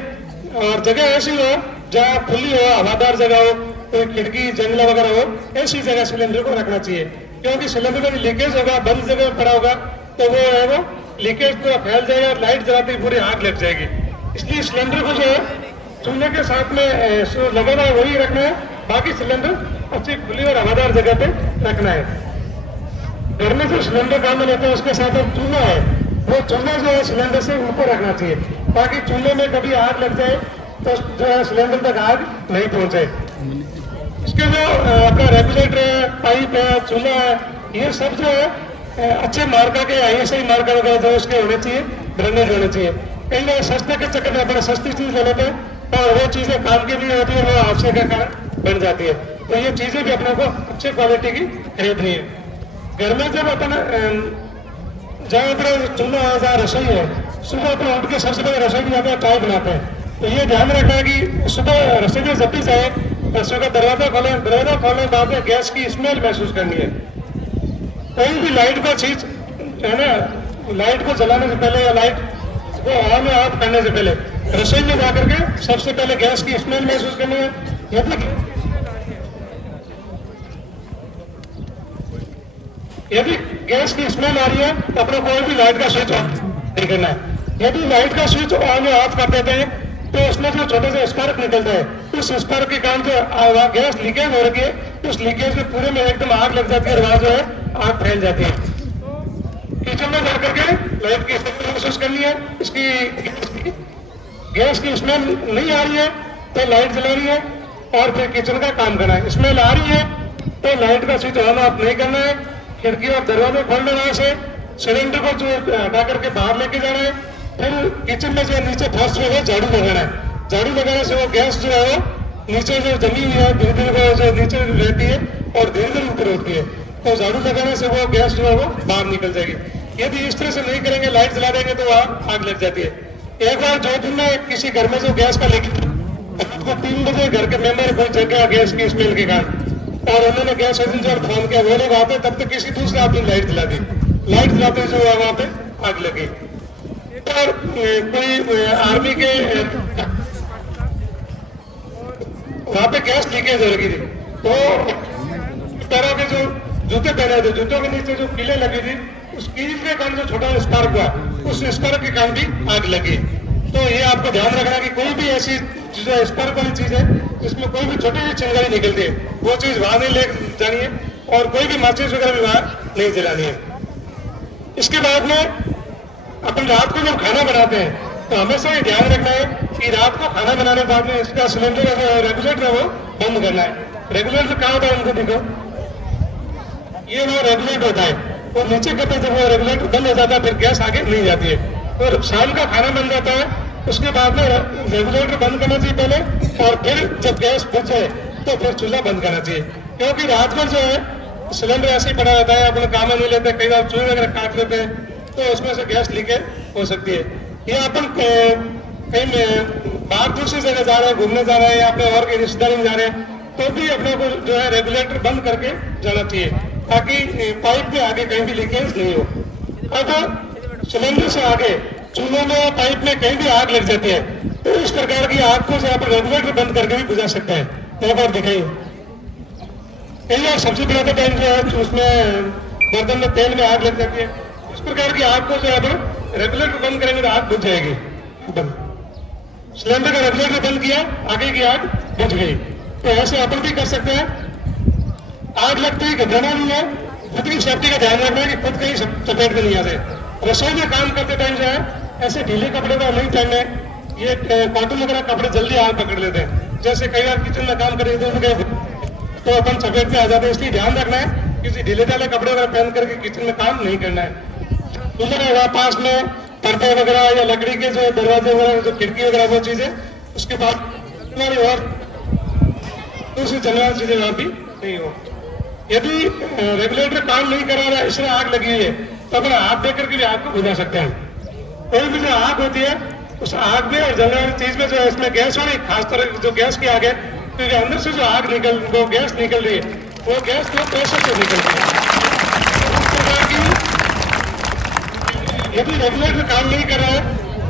और जगह ऐसी हो जहाँ खुली हो, हवादार जगह हो, कोई खिड़की जंगला वगैरह हो, ऐसी जगह सिलेंडर को रखना चाहिए। क्योंकि सिलेंडर में लीकेज होगा, बंद जगह में पड़ा होगा तो वो है वो लीकेज पूरा फैल जाएगा और लाइट जलाते ही पूरी आग लग जाएगी। इसलिए सिलेंडर को जो है चूल्हे के साथ में लगा हुआ वही रखना है, बाकी सिलेंडर अच्छी खुली और हवादार जगह पे रखना है। घर में जो सिलेंडर काम में लेते हैं उसके साथ एक चूल्हा है, वो चूल्हा जो है सिलेंडर से ऊपर रखना चाहिए ताकि चूल्हे में कभी आग लग जाए तो जो है सिलेंडर तक आग नहीं पहुंचे। इसके जो अपना रेगुलेटर है, पाइप है, चूल्हा है, ये सब जो है अच्छे मार्का के ISI मार्का वगैरह जो उसके होने चाहिए, ब्रांडेड होने चाहिए। कई लोग सस्ते के चक्कर में अपने सस्ती चीज ले लेते हैं और वो चीजें काम की नहीं होती है, वो हादसे का कारण बन जाती है। तो ये चीजें भी अपने को अच्छे क्वालिटी की खरीदनी है। घर में जब अपन जहाँ पर चूल्हा है, जहाँ रसोई है, सुबह अपन उठ के सबसे पहले रसोई में जाते हैं, चाय बनाते हैं। तो ये ध्यान रखना है कि सुबह रसोई में जब भी जाए रसोई का दरवाजा खोलें, दरवाजा खोलने बाद में गैस की स्मेल महसूस करनी है। कोई भी लाइट का चीज है ना, लाइट को जलाने से पहले या लाइट को ऑन या ऑफ करने से पहले रसोई में जाकर के सबसे पहले गैस की स्मेल महसूस करनी है। यदि गैस की स्मेल आ रही है तो अपने कोई भी लाइट का स्विच ऑन नहीं करना है। यदि लाइट का स्विच ऑन या ऑफ कर देते हैं तो उसमें जो छोटे से स्पार्क निकलता है, उस स्पार्क के कारण जो गैस लीकेज हो रही है, उस लीकेज में पूरे में एकदम आग लग जाती है और वहां जो है आग फैल जाती है। किचन में जाकर के लाइट की स्मेल महसूस करनी है। इसकी गैस की स्मेल नहीं आ रही है तो लाइट जलानी है और फिर किचन का काम करना है। स्मेल आ रही है तो लाइट का स्विच ऑन ऑफ नहीं करना है, खिड़की और दरवाजे खोलने वहां से सिलेंडर को जो हटा करके बाहर लेके जाना है। फिर किचन में जो नीचे फर्स्ट में झाड़ू लगाना है। झाड़ू लगाने से वो गैस जो है वो नीचे जो जमी हुई है धीरे धीरे जो नीचे रहती है और धीरे धीरे ऊपर होती है, तो झाड़ू लगाने से वो गैस जो है वो बाहर निकल जाएगी। यदि इस तरह से नहीं करेंगे, लाइट जला देंगे तो वहाँ आग लग जाती है। एक बार जो दिन में किसी घर में जो गैस का लीक 3 बजे घर के मेंबर कोई जग गया गैस की स्मेल के कारण और उन्होंने गैस एजेंसी फोन किया, वो लोग आते तब तक किसी दूसरे आदमी लाइट जला दी। लाइट जलाते जो वहां पे आग लगी। और कोई आर्मी के वहां पे गैस लीकेज हो रही थी, तो तरह के जो जूते पहने थे, जूतों के नीचे जो कीलें लगी थी, उस कील के कारण जो छोटा स्पार्क हुआ, उस स्पार्क के कारण भी आग लगी। तो ये आपको ध्यान रखना कि कोई भी ऐसी स्पार्क वाली चीज है जिसमें कोई भी छोटी सी चिंगारी निकलती है, वो चीज वहां नहीं ले जानी है और कोई भी माचिस वगैरह भी वहां नहीं जलानी है। इसके बाद में अपन रात को जब खाना बनाते हैं तो हमेशा ये ध्यान रखना है कि रात को खाना बनाने के बाद में इसका सिलेंडर रेगुलेटर है वो बंद करना है। रेगुलेटर कहाँ होता है उनको देखो, ये वो रेगुलेटर होता है और नीचे करते जब वो रेगुलेटर बंद हो जाता है फिर गैस आगे नहीं जाती है। और शाम का खाना बन जाता है, उसके बाद में रेगुलेटर बंद करना चाहिए पहले और फिर जब गैस बुझ जाए तो फिर चूल्हा बंद करना चाहिए। क्योंकि रात भर जो है सिलेंडर ऐसे ही पड़ा रहता है, अपने काम में नहीं लेते, कई बार चूल्हे वगैरह काट लेते हैं तो उसमें से गैस लीकेज हो सकती है। या अपन कहीं बाहर दूसरी जगह जा रहे हैं, घूमने जा रहे हैं या अपने और की रिश्तेदारी में जा रहे हैं तो भी अपने को जो है रेगुलेटर बंद करके जाना चाहिए ताकि पाइप में आगे कहीं भी लीकेज नहीं हो। अब सिलेंडर से आगे चूल्हे में पाइप में कहीं भी आग लग जाती है तो इस प्रकार की आग को आप रेगुलेटर बंद करके भी बुझा सकते हैं। एक बार दिखाइए, कई बार सब्जी बनाते टाइम जो है उसमें बर्तन में तेल में आग लग जाती है। इस प्रकार की आग को जो है रेगुलेटर बंद करेंगे तो आग बुझ जाएगी। सिलेंडर का रेगुलेटर बंद किया, आगे की आग बुझ गई। तो ऐसे अपन भी कर सकते हैं। आग लगते ही घबराना नहीं है, खुद की सेफ्टी का ध्यान रखना है कि खुद कहीं चपेट में नहीं आ जाए। रसोई में काम करते टाइम जो है ऐसे ढीले कपड़े का नहीं पहनने, ये कॉटन वगैरह कपड़े जल्दी आग पकड़ लेते हैं। जैसे कई बार किचन में काम करेंगे तो अपन चपेट में आ जाते हैं, इसलिए ध्यान रखना है किसी ढीले ढाले कपड़े वगैरह पहन करके किचन में काम नहीं करना है। दूसरा पास में पर्दे वगैरह या लकड़ी के जो दरवाजे वगैरह जो खिड़की वगैरह वो चीजें, उसके बाद और दूसरी जलवायु चीजें वहां भी नहीं हो। यदि रेगुलेटर काम नहीं करा रहा है, इसमें आग लगी हुई है, तो अपना हाथ देकर के भी आग को बुझा सकते हैं। कोई भी जो आग होती है उस आग में और जलने वाली चीज में जो है इसमें गैस हो रही, खासतौर जो गैस की आग है, क्योंकि अंदर से जो आग निकल वो गैस निकल रही है, वो गैस तो प्रेशर से निकल रही है। इस प्रकार की यदि रेगुलेटर काम नहीं कर रहा है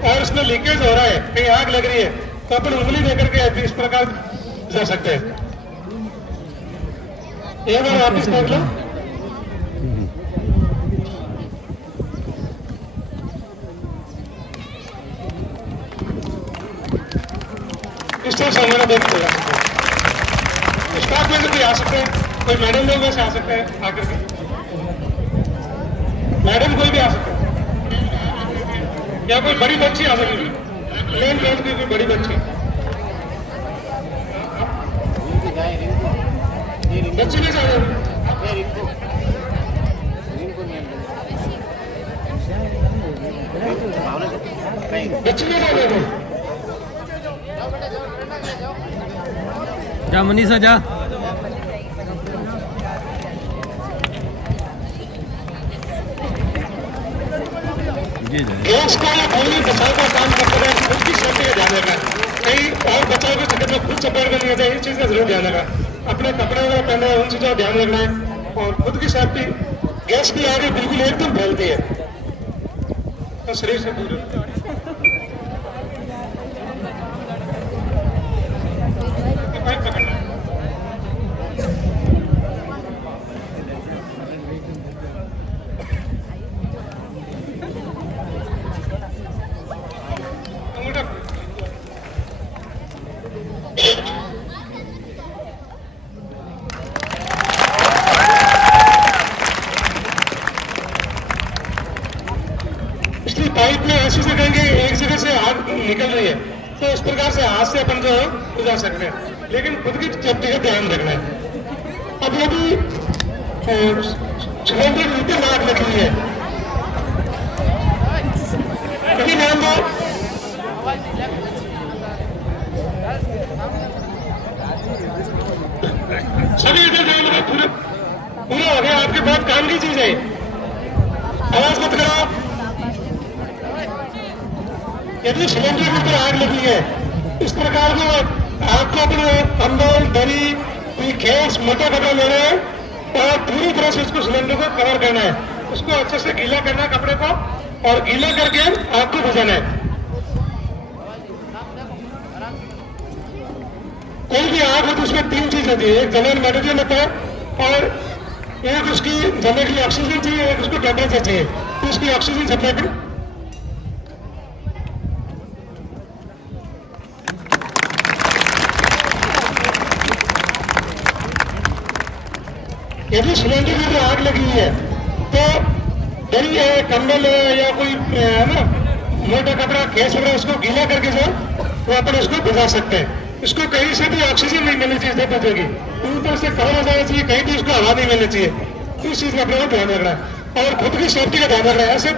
और इसमें लीकेज हो रहा है, कहीं आग लग रही है, तो अपन उंगली देकर के इस प्रकार जा सकते हैं। एक बार वापिस देख लो। इस तरह से हमारा देखते जा सकते हैं। स्टाफ में से कोई आ सकते हैं, कोई मैडम लोग वैसे आ सकते हैं आकर के, मैडम कोई भी आ सकते हैं, या कोई बड़ी बच्ची आ सकती है, मेन क्लास की कोई बड़ी बच्ची, बच्ची नहीं जा रही, बच्ची नहीं जा रही। जा मनीषा जा। गैस को या पानी बचाव का काम करते रहे, खुद की सेफ्टी का ध्यान रखना, कहीं और बचाव के चक्कर में खुद चपेट में नहीं आता, इस चीज का जरूर ध्यान रखना। अपने कपड़े वगैरह पहने हैं, उन चीजों का ध्यान रखना है, और खुद की सेफ्टी। गैस की आग बिल्कुल एकदम फैलती है, तो शरीर से दूर पाइप पकड़ना है। इसलिए पाइप में ऐसी से कहेंगे एक जगह से आग निकल रही है, तो इस प्रकार से हाथ से अपन जो है बुझा सकते हैं, लेकिन खुद की सेफ्टी का ध्यान रखना है। अब यदि सिलेंडर के ऊपर आग लगी है, यदि मान लो सभी इधर ध्यान रखो, पूरा हो गया, आपके बहुत काम की चीज है, आवाज मत करो। यदि सिलेंडर के ऊपर आग लगी है, इस प्रकार को आपको अपने कंबल, दरी, कोई खेस, मोटा कपड़ा लेना है और पूरी तरह से इसको सिलेंडर को कवर करना है, उसको अच्छे से गीला करना है कपड़े को, और गीला करके आग को बुझाना है। कोई भी आग हो तो उसमें तीन चीज होती है, एक जलन मटेरियल होता है, और एक उसकी जलने के लिए ऑक्सीजन चाहिए, एक उसको टेम्परेचर चाहिए, तो उसकी ऑक्सीजन सप्लाई पर यदि सिलेंडर में आग लगी है तो दरी है, कंबल है, या कोई है ना मोटा कपड़ा, केस वगैरह, उसको गीला करके जो वो अपन उसको बुझा सकते हैं। इसको कहीं से भी ऑक्सीजन नहीं मिलनी चाहिए, दे बचेगी ऊपर से कवर हो जाना चाहिए, कहीं भी उसको हवा नहीं मिलनी चाहिए, तो इस चीज का अपने को ध्यान रखना है, और खुद की सेफ्टी का ध्यान रखना है। ऐसे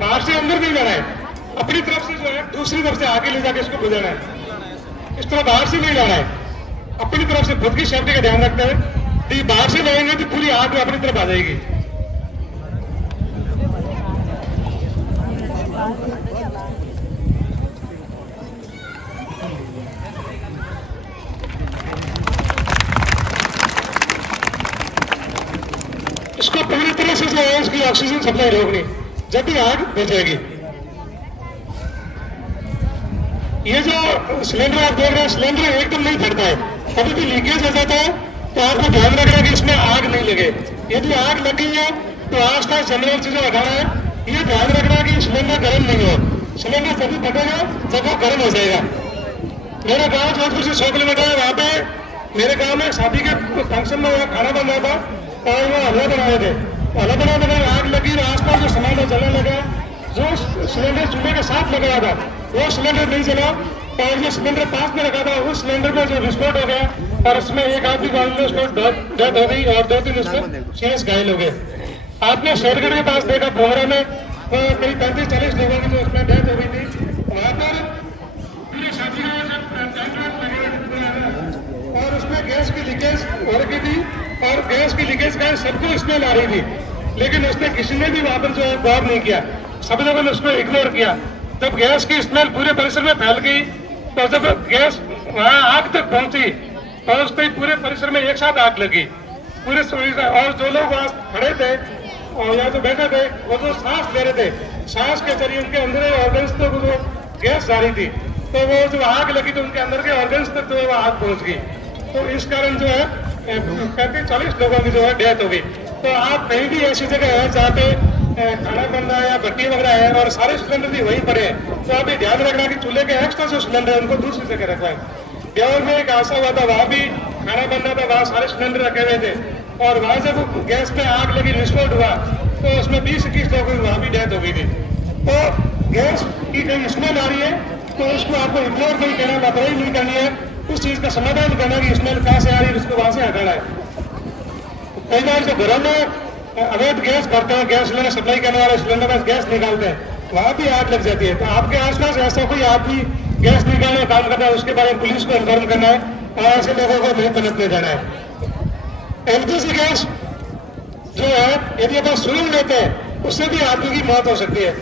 बाहर से अंदर नहीं जाना है, अपनी तरफ से जो है दूसरी तरफ से आगे ले जाके इसको बुझाना है, इस तरह बाहर से नहीं जाना है, अपनी तरफ से खुद की सेफ्टी का ध्यान रखते हैं। तो बाहर से लाएंगे तो पूरी आग अपनी तरफ आ जाएगी। इसको पूरी तरह से जो है इसकी ऑक्सीजन सप्लाई रोकनी, जब भी आग बुझेगी। ये जो सिलेंडर आप देख रहे हैं, सिलेंडर एकदम नहीं फटता है, कभी भी लीकेज हो जाता है, तो आपको ध्यान रखना है कि इसमें आग नहीं लगे। यदि आग लगी है तो आसपास जलने वाली चीजें हटाना है, ये ध्यान रखना है कि सिलेंडर गर्म नहीं हो, सिलेंडर जब भी फटेगा जब वो गर्म हो जाएगा। मेरा गांव जोधपुर से 100 किलोमीटर है, वहाँ पे मेरे गांव में शादी के फंक्शन में खाना बन रहा था, और वो हलवा बना रहे थे, हलवा बनाने आग लगी और आसपास जो सामान जलने लगा, जो सिलेंडर चूल्हे के साथ लगा था वो सिलेंडर नहीं जला, और जो सिलेंडर पास में रखा था उस सिलेंडर में जो विस्फोट हो गया, और उसमें एक आदमी का डेथ हो गई और 2-3 उसमें सीरियस घायल हो गए। आपने शेरगढ़ के पास देखा, बोहरा में कई 35-40 लोगों की जो उसमें डेथ हो गई थी, वहां पर पूरी शादी और उसमें गैस की है सबको स्मेल आ रही थी, लेकिन उसने किसी ने भी वहां पर जो है गौर नहीं किया, सब लोगों ने उसको इग्नोर किया। जब गैस की स्मेल पूरे परिसर में फैल गई तो जब गैस वहां आग तक पहुंची पहुंचते ही पूरे परिसर में एक साथ आग लगी पूरे शरीर। और जो लोग वहां खड़े थे और यहाँ जो बैठे थे वो जो सांस ले रहे थे, सांस के जरिए उनके अंदर ऑर्गन्स तक जो गैस जा रही थी, तो वो जो आग लगी तो उनके अंदर के ऑर्गन्स तक जो है वो आग पहुंच गई। तो इस कारण जो है 35-40 लोगों की जो है डेथ हो गई। तो आप कहीं भी ऐसी जगह है जहाँ पे खाना बन रहा है या भट्टी वगैरह है और सारे सिलेंडर भी वहीं पड़े हैं, तो आप ये ध्यान रखना कि चूल्हे के एक्स्ट्रा जो सिलेंडर है उनको दूसरी जगह रखवाएं। ब्यावर में एक हादसा हुआ था, वहाँ भी खाना बन रहा था, वहाँ सारे सिलेंडर रखे हुए थे और वहाँ जब गैस में आग लगी, विस्फोट हुआ तो उसमें 20-21 लोगों की वहाँ भी डेथ हो गई थी। तो गैस की कहीं स्मेल आ रही है तो उसको आपको इग्नोर नहीं करना, लापरवाही नहीं करनी है, उस चीज का समाधान करना कि स्मेल कहाँ से आ रही है उसको वहां से हटाना है। कई बार जो घरों में अवैध गैस भरते हैं, गैस सिलेंडर सप्लाई करने वाले सिलेंडर में गैस निकालते हैं, वहां भी आग लग जाती है। तो आपके आसपास ऐसा कोई आदमी गैस निकालने का काम करता है, उसके बारे में पुलिस को इन्फॉर्म करना है और ऐसे लोगों को नहीं पनपने देना है। एलपीजी गैस जो है यदि अपन सुलंग लेते हैं उससे भी आदमी की मौत हो सकती है।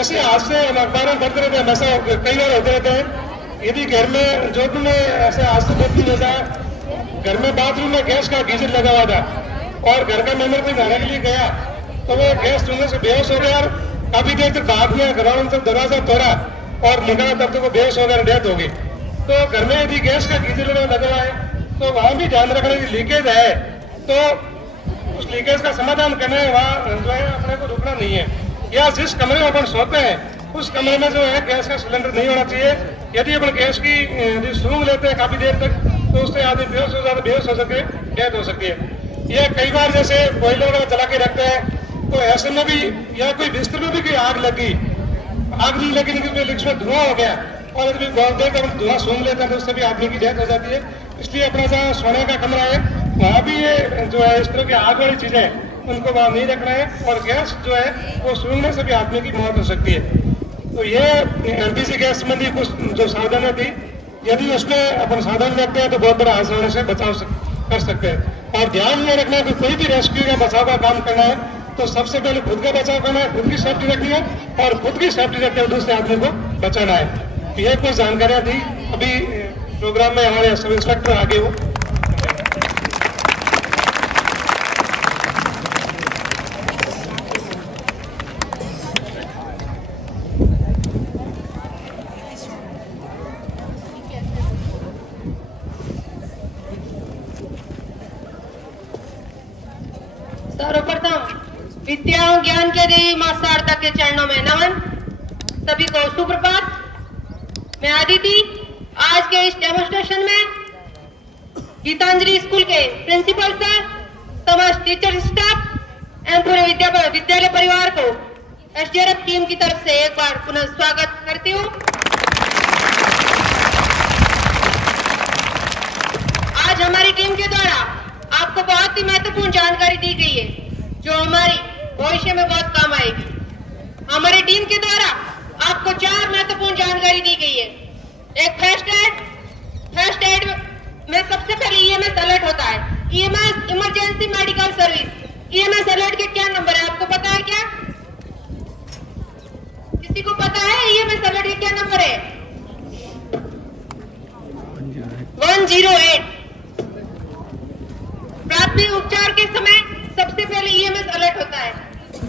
ऐसे हादसे हम अखबारों में पढ़ते रहते हैं, हमेशा कई बार होते रहते हैं। यदि घर में जोधपुर में ऐसे हादसे बहुत नहीं होता है, घर में बाथरूम में गैस का गीजर लगा हुआ था और घर का मेंबर कोई नहाने के लिए गया तो वो गैस चूल्हे से बेहोश हो गया और काफी देर तक भाग में घर वालों ने जब दरवाजा तोड़ा और निकाला तब तक वो बेहोश हो गया, डेथ हो गई। तो घर में यदि गैस का गीजर लगा हुआ है तो वहां भी ध्यान रखना कि लीकेज है तो उस लीकेज का समाधान करना है, वहाँ जो है अपने को रुकना नहीं है। या जिस कमरे में अपन सोते हैं उस कमरे में जो है गैस का सिलेंडर नहीं होना चाहिए। यदि अपन गैस की यदि सूंघ लेते हैं काफी देर तक तो उससे आदमी बेहोश हो सकते, डेथ हो सकती है। या कई बार जैसे कोयले वगैरह जला के रखते हैं तो ऐसे में भी या कोई बिस्तर में भी कोई आग लगी, आग नहीं लगी लेकिन उसमें धुआं हो गया और यदि बहुत देर तक धुआं सूंघ लेते हैं तो उससे भी आदमी की डेथ हो जाती है। इसलिए अपना जहाँ सोने का कमरा है वहाँ भी ये जो है इस तरह की आग वाली चीजें उनको वहां नहीं रखना है और गैस जो है वो सूंघने से भी आदमी की मौत हो सकती है। तो ये एलपीजी गैस में भी कुछ जो सावधानी थी, यदि उसमें अपन सावधान रखते हैं तो बहुत बड़ा हादसा होने से बचाव कर सकते हैं। और ध्यान में रखना है कि कोई भी रेस्क्यू या बचाव का काम करना है तो सबसे पहले खुद का बचाव करना है, खुद की सेफ्टी रखनी है और खुद की सेफ्टी रखते हुए दूसरे आदमी को बचाना है। ये कुछ जानकारियां थी। अभी प्रोग्राम में हमारे सब इंस्पेक्टर आगे हो। सर्वप्रथम विद्या और ज्ञान के देवी मां शारदा के चरणों में नमन। सभी को सुप्रभात। मैं आदिति आज के इस डेमोन्स्ट्रेशन में गीतांजलि स्कूल के प्रिंसिपल सर, समस्त टीचर स्टाफ एवं पूरे विद्यालय परिवार को एसडीआरएफ टीम की तरफ से एक बार पुनः स्वागत करती हूँ। आज हमारी टीम के द्वारा आपको बहुत ही महत्वपूर्ण जानकारी दी गई है जो हमारी भविष्य में बहुत काम आएगी। हमारी टीम के द्वारा आपको 4 महत्वपूर्ण जानकारी दी गई है। एक फर्स्ट एड में सबसे पहले ईएमएस अलर्ट होता है। EMS emergency medical service. EMS alert के क्या नंबर है आपको पता है क्या? किसी को पता है ईएमएस अलर्ट के क्या नंबर है? 108। प्राथमिक उपचार के समय सबसे पहले ईएमएस अलर्ट होता है।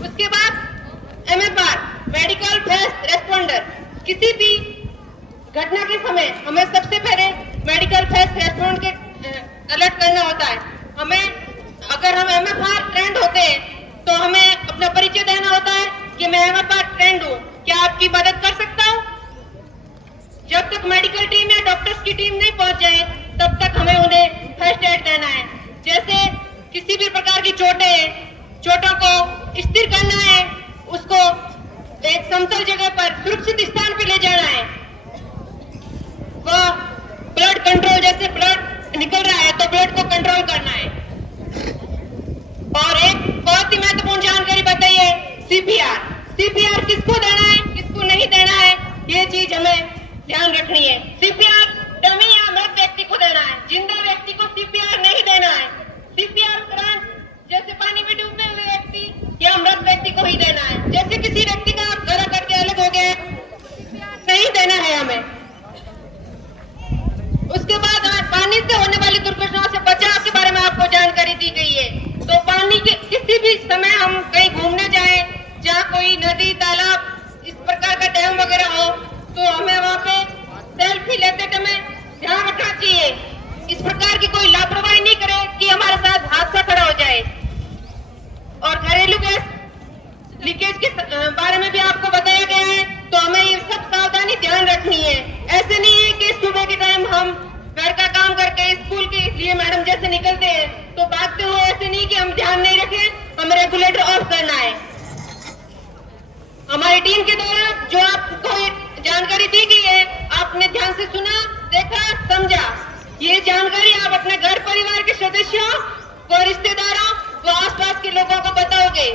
उसके बाद एमएफआर मेडिकल फर्स्ट रेस्पोंडर। किसी भी घटना के समय हमें सबसे पहले मेडिकल फर्स्ट रेस्पॉन्ड के अलर्ट करना होता है। हमें अगर हम एमएफआर ट्रेंड होते हैं तो हमें अपना परिचय देना होता है कि मैं एमएफआर ट्रेंड हूँ, क्या आपकी मदद कर सकता हूँ। जब तक मेडिकल टीम या डॉक्टर्स की टीम नहीं पहुंच जाए तब तक हमें उन्हें फर्स्ट एड देना है। जैसे किसी भी प्रकार की चोटों को स्थिर करना है, उसको एक समतल जगह पर सुरक्षित स्थान पर ले जाना है। वह ब्लड कंट्रोल, जैसे ब्लड निकल रहा है तो ब्लड को कंट्रोल करना है। और एक बहुत ही महत्वपूर्ण जानकारी बताइए, सीपीआर। सीपीआर किसको देना है, किसको नहीं देना है, ये चीज हमें ध्यान रखनी है। सीपीआर डमी या मृत व्यक्ति को देना है, जिंदा व्यक्ति को सीपीआर नहीं देना है। सीपीआर तुरंत जैसे जैसे किसी व्यक्ति का घर कट के अलग हो गया नहीं देना है हमें। उसके बाद पानी से होने वाली दुर्घटनाओं से बचाव के बारे में आपको जानकारी दी गई है। तो पानी के किसी भी समय हम कहीं घूमने जाएं, जहाँ कोई नदी तालाब इस प्रकार का डैम वगैरह हो, तो हमें वहाँ पे सेल्फी लेते समय ध्यान रखना चाहिए, इस प्रकार की कोई लापरवाही नहीं करे कि हमारे साथ हादसा खड़ा हो जाए। और घरेलू गैस लीकेज के बारे में भी आपको बताया गया है, तो हमें ये सब सावधानी ध्यान रखनी है। ऐसे नहीं है कि सुबह के टाइम हम घर का काम करके स्कूल के लिए मैडम जैसे निकलते हैं तो भागते हुए, ऐसे नहीं कि हम ध्यान नहीं रखें, हमें रेगुलेटर ऑफ करना है। हमारी टीम के द्वारा जो आपको जानकारी दी गई है, आपने ध्यान से सुना, देखा, समझा। ये जानकारी आप अपने घर परिवार के सदस्यों व रिश्तेदारों व आसपास के लोगों को बताओगे।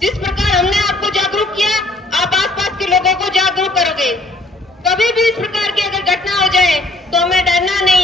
जिस प्रकार हमने आपको जागरूक किया, आप आसपास के लोगों को जागरूक करोगे। कभी भी इस प्रकार की अगर घटना हो जाए तो हमें डरना नहीं।